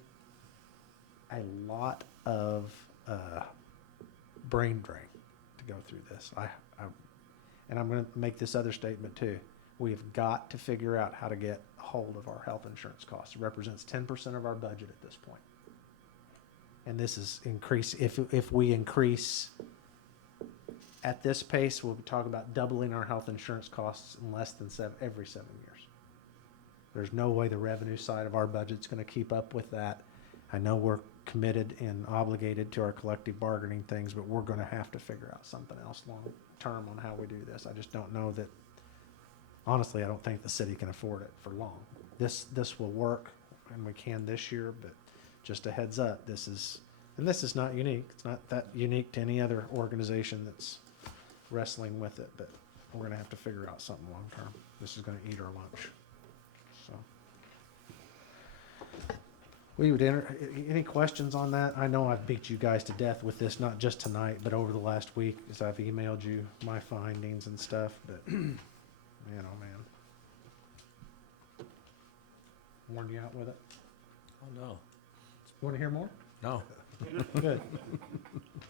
a lot of brain drain to go through this. And I'm going to make this other statement too. We have got to figure out how to get a hold of our health insurance costs. It represents 10% of our budget at this point. And this is if we increase at this pace, we'll be talking about doubling our health insurance costs in less than every 7 years. There's no way the revenue side of our budget's going to keep up with that. I know we're committed and obligated to our collective bargaining things, but we're going to have to figure out something else long term on how we do this. I just don't know that. Honestly, I don't think the city can afford it for long. This will work, and we can this year, but just a heads up, this is not unique. It's not that unique to any other organization that's wrestling with it, but we're going to have to figure out something long term. This is going to eat our lunch. So, we would any questions on that? I know I've beat you guys to death with this, not just tonight, but over the last week, as I've emailed you my findings and stuff, but man, oh man. Worn you out with it? Oh, no. You want to hear more? No. Good.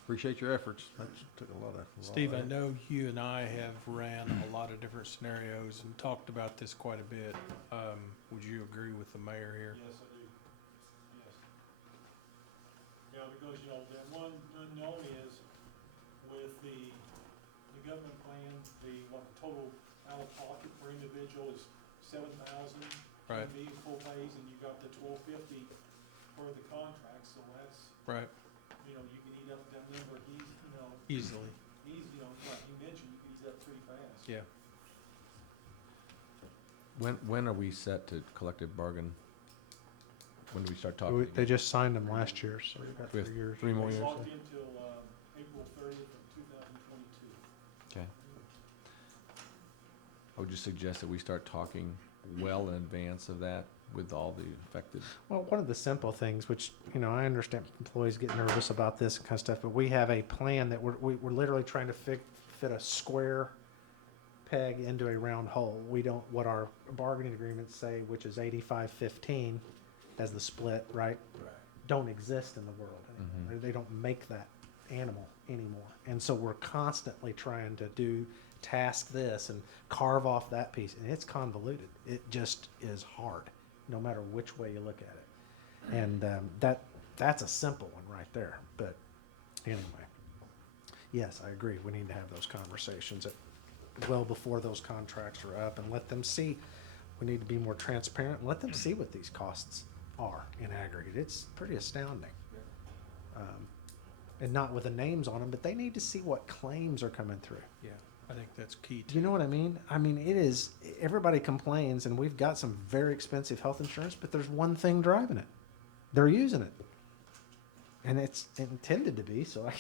Appreciate your efforts. That took a lot of. Steve, I know you and I have ran a lot of different scenarios and talked about this quite a bit. Would you agree with the mayor here? Yes, I do. Yes. Yeah, because, the one unknown is with the government plan, the total out of pocket per individual is $7,000. Right. Be full pays, and you got the $1,250 for the contract, so that's. Right. You can eat up that number Easily. Like you mentioned, you can eat up pretty fast. Yeah. When are we set to collective bargain? When do we start talking? They just signed them last year, so we've got We have 3 years. 3 more years. It's locked in until April 30th of 2022. Okay. I would just suggest that we start talking well in advance of that with all the affected. Well, one of the simple things, which, I understand employees get nervous about this kind of stuff, but we have a plan that we're literally trying to fit a square peg into a round hole. We don't, what our bargaining agreements say, which is 85-15 as the split, right? Don't exist in the world anymore. Mm-hmm. They don't make that animal anymore. And so we're constantly trying to task this and carve off that piece, and it's convoluted. It just is hard, no matter which way you look at it. And that's a simple one right there. But anyway, yes, I agree, we need to have those conversations well before those contracts are up and let them see. We need to be more transparent and let them see what these costs are in aggregate. It's pretty astounding. And not with the names on them, but they need to see what claims are coming through. Yeah, I think that's key Do you know what I mean? I mean, it is, everybody complains, and we've got some very expensive health insurance, but there's one thing driving it. They're using it. And it's intended to be, so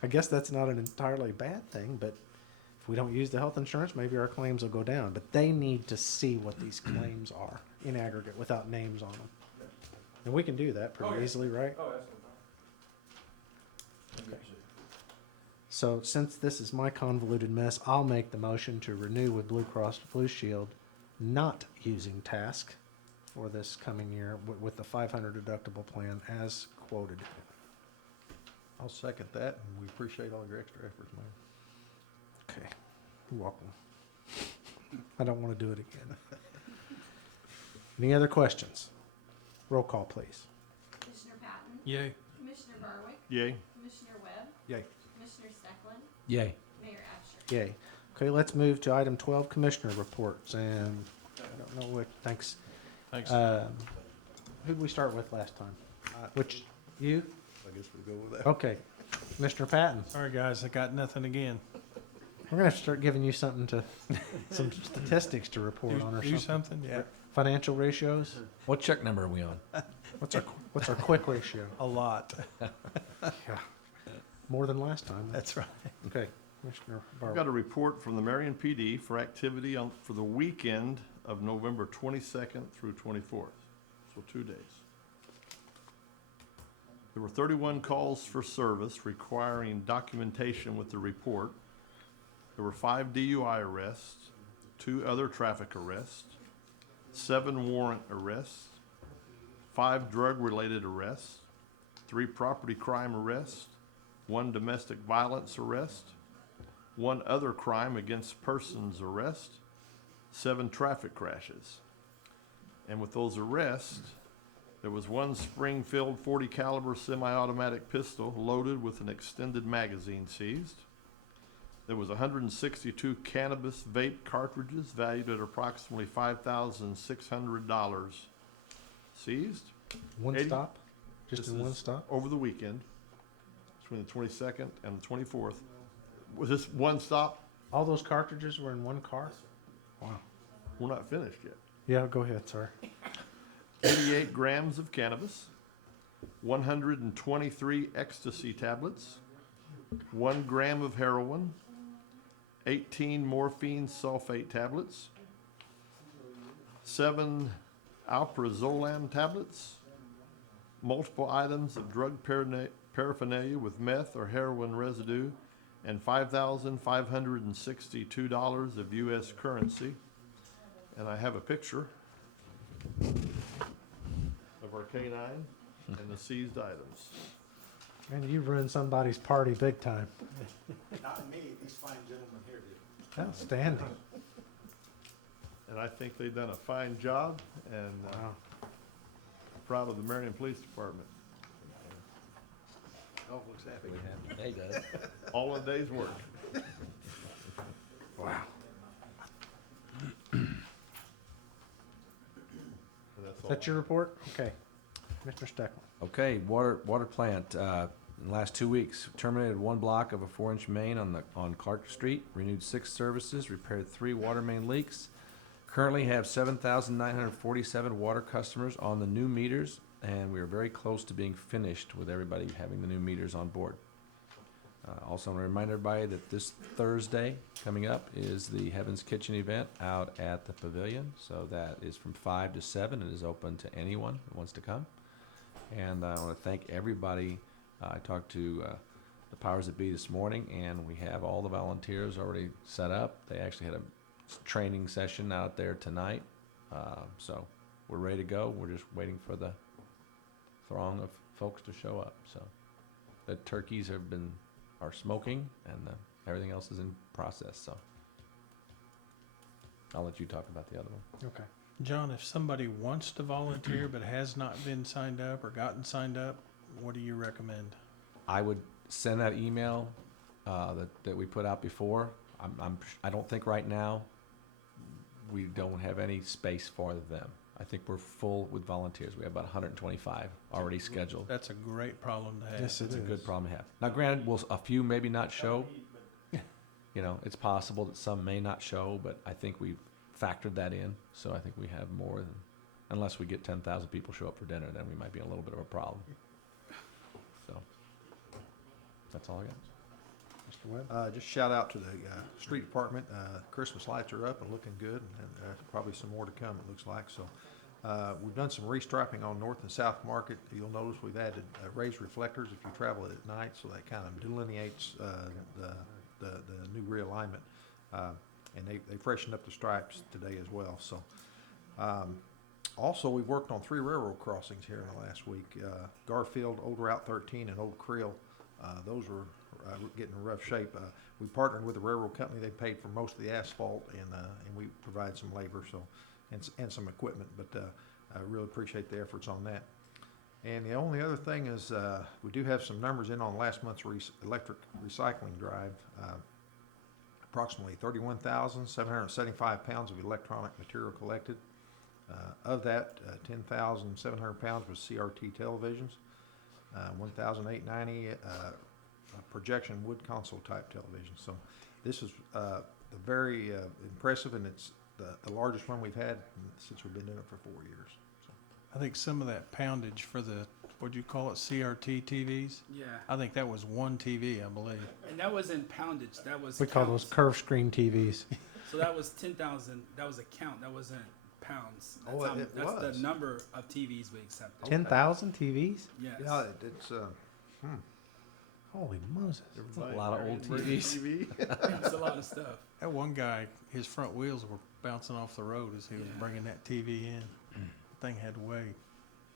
I guess that's not an entirely bad thing, but if we don't use the health insurance, maybe our claims will go down. But they need to see what these claims are in aggregate without names on them. And we can do that pretty easily, right? Oh, that's Okay. So since this is my convoluted mess, I'll make the motion to renew with Blue Cross Blue Shield, not using Task for this coming year with the 500 deductible plan as quoted. I'll second that, and we appreciate all your extra efforts, man. Okay, you're welcome. I don't want to do it again. Any other questions? Roll call, please. Commissioner Patton? Yay. Commissioner Barwick? Yay. Commissioner Webb? Yay. Commissioner Stecklin? Yay. Mayor Absher? Yay. Okay, let's move to item 12, Commissioner Reports, and I don't know what, thanks. Thanks. Who'd we start with last time? Which, you? I guess we'll go with that. Okay. Commissioner Patton, Sorry, guys, I got nothing again. we're gonna have to start giving you something to, some statistics to report on or Do something. something, yeah. Financial ratios? What check number are we on? What's our quick ratio? A lot. Yeah. More than last time. That's right. Okay, Commissioner I've Barber. got a report from the Marion PD for activity for the weekend of November 22nd through 24th, so 2 days. There were 31 calls for service requiring documentation with the report. There were 5 DUI arrests, 2 other traffic arrests, 7 warrant arrests, 5 drug-related arrests, 3 property crime arrests, 1 domestic violence arrest, 1 other crime against persons arrest, 7 traffic crashes. And with those arrests, there was 1 Springfield .40 caliber semi-automatic pistol loaded with an extended magazine seized. There was 162 cannabis vape cartridges valued at approximately $5,600 seized. One 80 stop? Just This in one is stop? Over the weekend, between the 22nd and the 24th. Was this one stop? All those cartridges were in one car? Wow. We're not finished yet. Yeah, go ahead, sorry. 88 grams of cannabis, 123 ecstasy tablets, 1 gram of heroin, 18 morphine sulfate tablets, 7 alprazolam tablets, multiple items of drug paraphernalia with meth or heroin residue, and $5,562 of U.S. currency. And I have a picture of our K-9 and the seized items. Man, you ruined somebody's party big time. Not me, these fine gentlemen here did. Outstanding. And I think they've done a fine job, and Wow. proud of the Marion Police Department. Oh, looks happy. He does. All in a day's work. Wow. And that's all. That's your report? Okay. Mr. Stecklin. Okay, water plant, in the last 2 weeks, terminated 1 block of a 4-inch main on Clark Street, renewed 6 services, repaired 3 water main leaks. Currently have 7,947 water customers on the new meters, and we are very close to being finished with everybody having the new meters on board. Also want to remind everybody that this Thursday coming up is the Heaven's Kitchen event out at the pavilion. So that is from 5 to 7 and is open to anyone who wants to come. And I want to thank everybody. I talked to the powers that be this morning, and we have all the volunteers already set up. They actually had a training session out there tonight. So we're ready to go. We're just waiting for the throng of folks to show up. So the turkeys are smoking, and everything else is in process. So I'll let you talk about the other one. Okay. John, if somebody wants to volunteer but has not been signed up or gotten signed up, what do you recommend? I would send that email that we put out before. I don't think right now we don't have any space for them. I think we're full with volunteers. We have about 125 already scheduled. That's a great problem to have. Yes, it It's a is. good problem to have. Now, granted, a few maybe not show. You know, it's possible that some may not show, but I think we've factored that in. So I think we have more than, unless we get 10,000 people show up for dinner, then we might be in a little bit of a problem. So that's all I got. Mr. Webb? Just shout out to the street department. Christmas lights are up and looking good, and probably some more to come, it looks like. So we've done some restriping on North and South Market. You'll notice we've added raised reflectors if you travel at night, so that kind of delineates the new realignment. And they freshened up the stripes today as well. So also, we've worked on 3 railroad crossings here in the last week. Garfield, Old Route 13, and Old Creel. Those were getting in rough shape. We partnered with the railroad company. They paid for most of the asphalt, and we provide some labor and some equipment. But I really appreciate the efforts on that. And the only other thing is we do have some numbers in on last month's electric recycling drive. Approximately 31,775 pounds of electronic material collected. Of that, 10,700 pounds was CRT televisions, 1,890 projection wood console type television. So this is very impressive, and it's the largest one we've had since we've been doing it for 4 years. So. I think some of that poundage for the, what'd you call it, CRT TVs? Yeah. I think that was one TV, I believe. And that wasn't poundage, that was We call those counts. curved screen TVs. So that was 10,000, that was a count, that wasn't pounds. That's, Oh, it that's was. the number of TVs we accepted. 10,000 TVs? Yes. Yeah, it's Holy Moses. A lot of old TVs. It's a lot of stuff. That one guy, his front wheels were bouncing off the road as he was Yeah. bringing that TV in. The thing had to weigh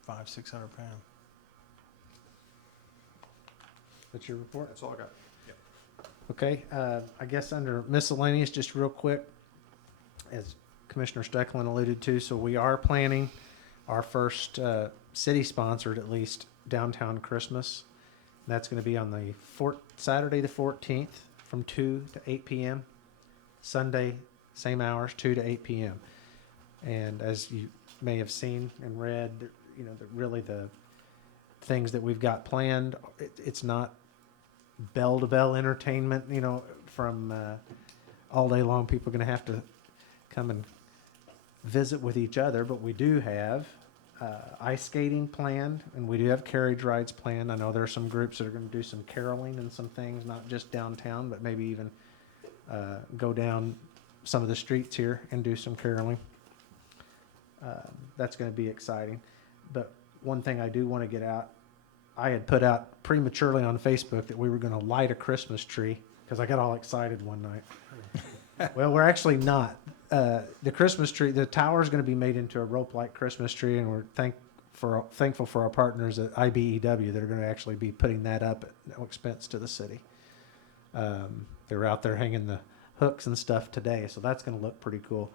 500-600 pounds. That's your report? That's all I got. Okay, I guess under miscellaneous, just real quick, as Commissioner Stecklin alluded to, so we are planning our first city-sponsored, at least, downtown Christmas. That's going to be on the Saturday the 14th from 2 to 8 p.m. Sunday, same hours, 2 to 8 p.m. And as you may have seen and read, you know, really the things that we've got planned, it's not bell-to-bell entertainment, you know, from all day long. People are going to have to come and visit with each other, but we do have ice skating planned, and we do have carriage rides planned. I know there are some groups that are going to do some caroling and some things, not just downtown, but maybe even go down some of the streets here and do some caroling. That's going to be exciting. But one thing I do want to get out, I had put out prematurely on Facebook that we were going to light a Christmas tree because I got all excited one night. Well, we're actually not. The Christmas tree, the tower is going to be made into a rope-like Christmas tree, and we're thankful for our partners at IBEW that are going to actually be putting that up at no expense to the city. They're out there hanging the hooks and stuff today, so that's going to look pretty cool.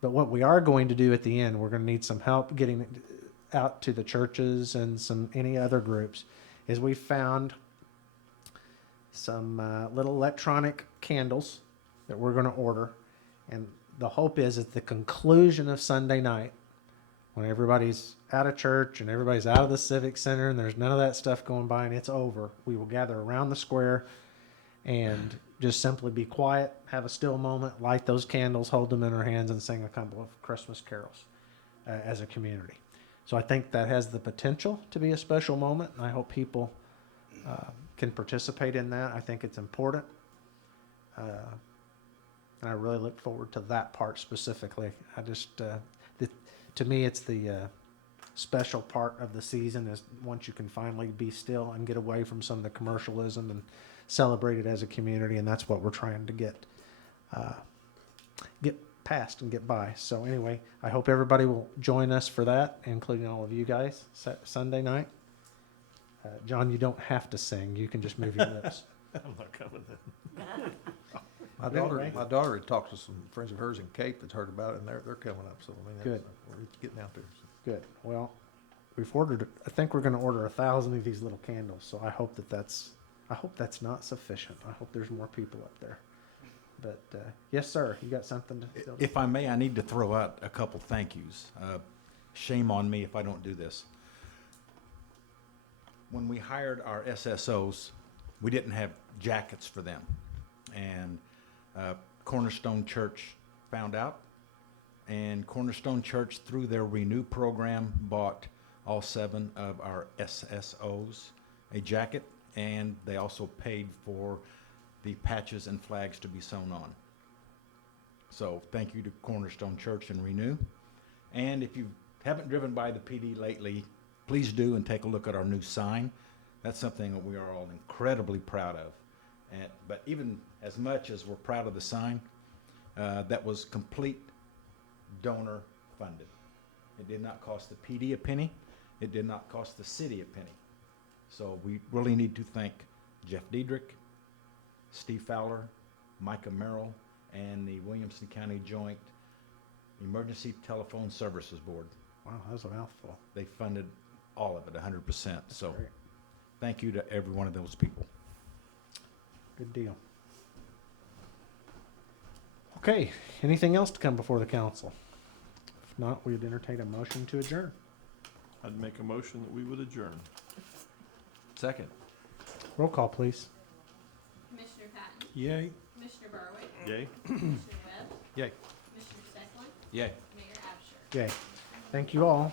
But what we are going to do at the end, we're going to need some help getting it out to the churches and any other groups, is we found some little electronic candles that we're going to order. And the hope is at the conclusion of Sunday night, when everybody's out of church and everybody's out of the civic center and there's none of that stuff going by and it's over, we will gather around the square and just simply be quiet, have a still moment, light those candles, hold them in our hands, and sing a couple of Christmas carols as a community. So I think that has the potential to be a special moment, and I hope people can participate in that. I think it's important. And I really look forward to that part specifically. I just, to me, it's the special part of the season is once you can finally be still and get away from some of the commercialism and celebrate it as a community, and that's what we're trying to get past and get by. So anyway, I hope everybody will join us for that, including all of you guys, Sunday night. John, you don't have to sing. You can just move your lips. I'm not coming then. My daughter had talked to some friends of hers in Cape that's heard about it, and they're coming up. So I mean, Good. We're getting out there. So. Good. Well, we've ordered. I think we're going to order 1,000 of these little candles. So I hope that that's I hope that's not sufficient. I hope there's more people up there. But, yes, sir, you got something to still? If I may, I need to throw out a couple thank yous. Shame on me if I don't do this. When we hired our SSOs, we didn't have jackets for them. And Cornerstone Church found out, and Cornerstone Church, through their Renew program, bought all 7 of our SSOs a jacket, and they also paid for the patches and flags to be sewn on. So thank you to Cornerstone Church and Renew. And if you haven't driven by the PD lately, please do and take a look at our new sign. That's something that we are all incredibly proud of. But even as much as we're proud of the sign, that was complete donor funded. It did not cost the PD a penny. It did not cost the city a penny. So we really need to thank Jeff Diedrich, Steve Fowler, Micah Merrill, and the Williamson County Joint Emergency Telephone Services Board. Wow, that was a mouthful. They funded all of it, 100%. So Great. thank you to every one of those people. Good deal. Okay, anything else to come before the council? If not, we'd entertain a motion to adjourn. I'd make a motion that we would adjourn. Second. Roll call, please. Commissioner Patton, Yay. Commissioner Barwick, Yay? Commissioner Webb, Yay. Commissioner Steckland, Yay. Mayor Absher. Yay. Thank you all.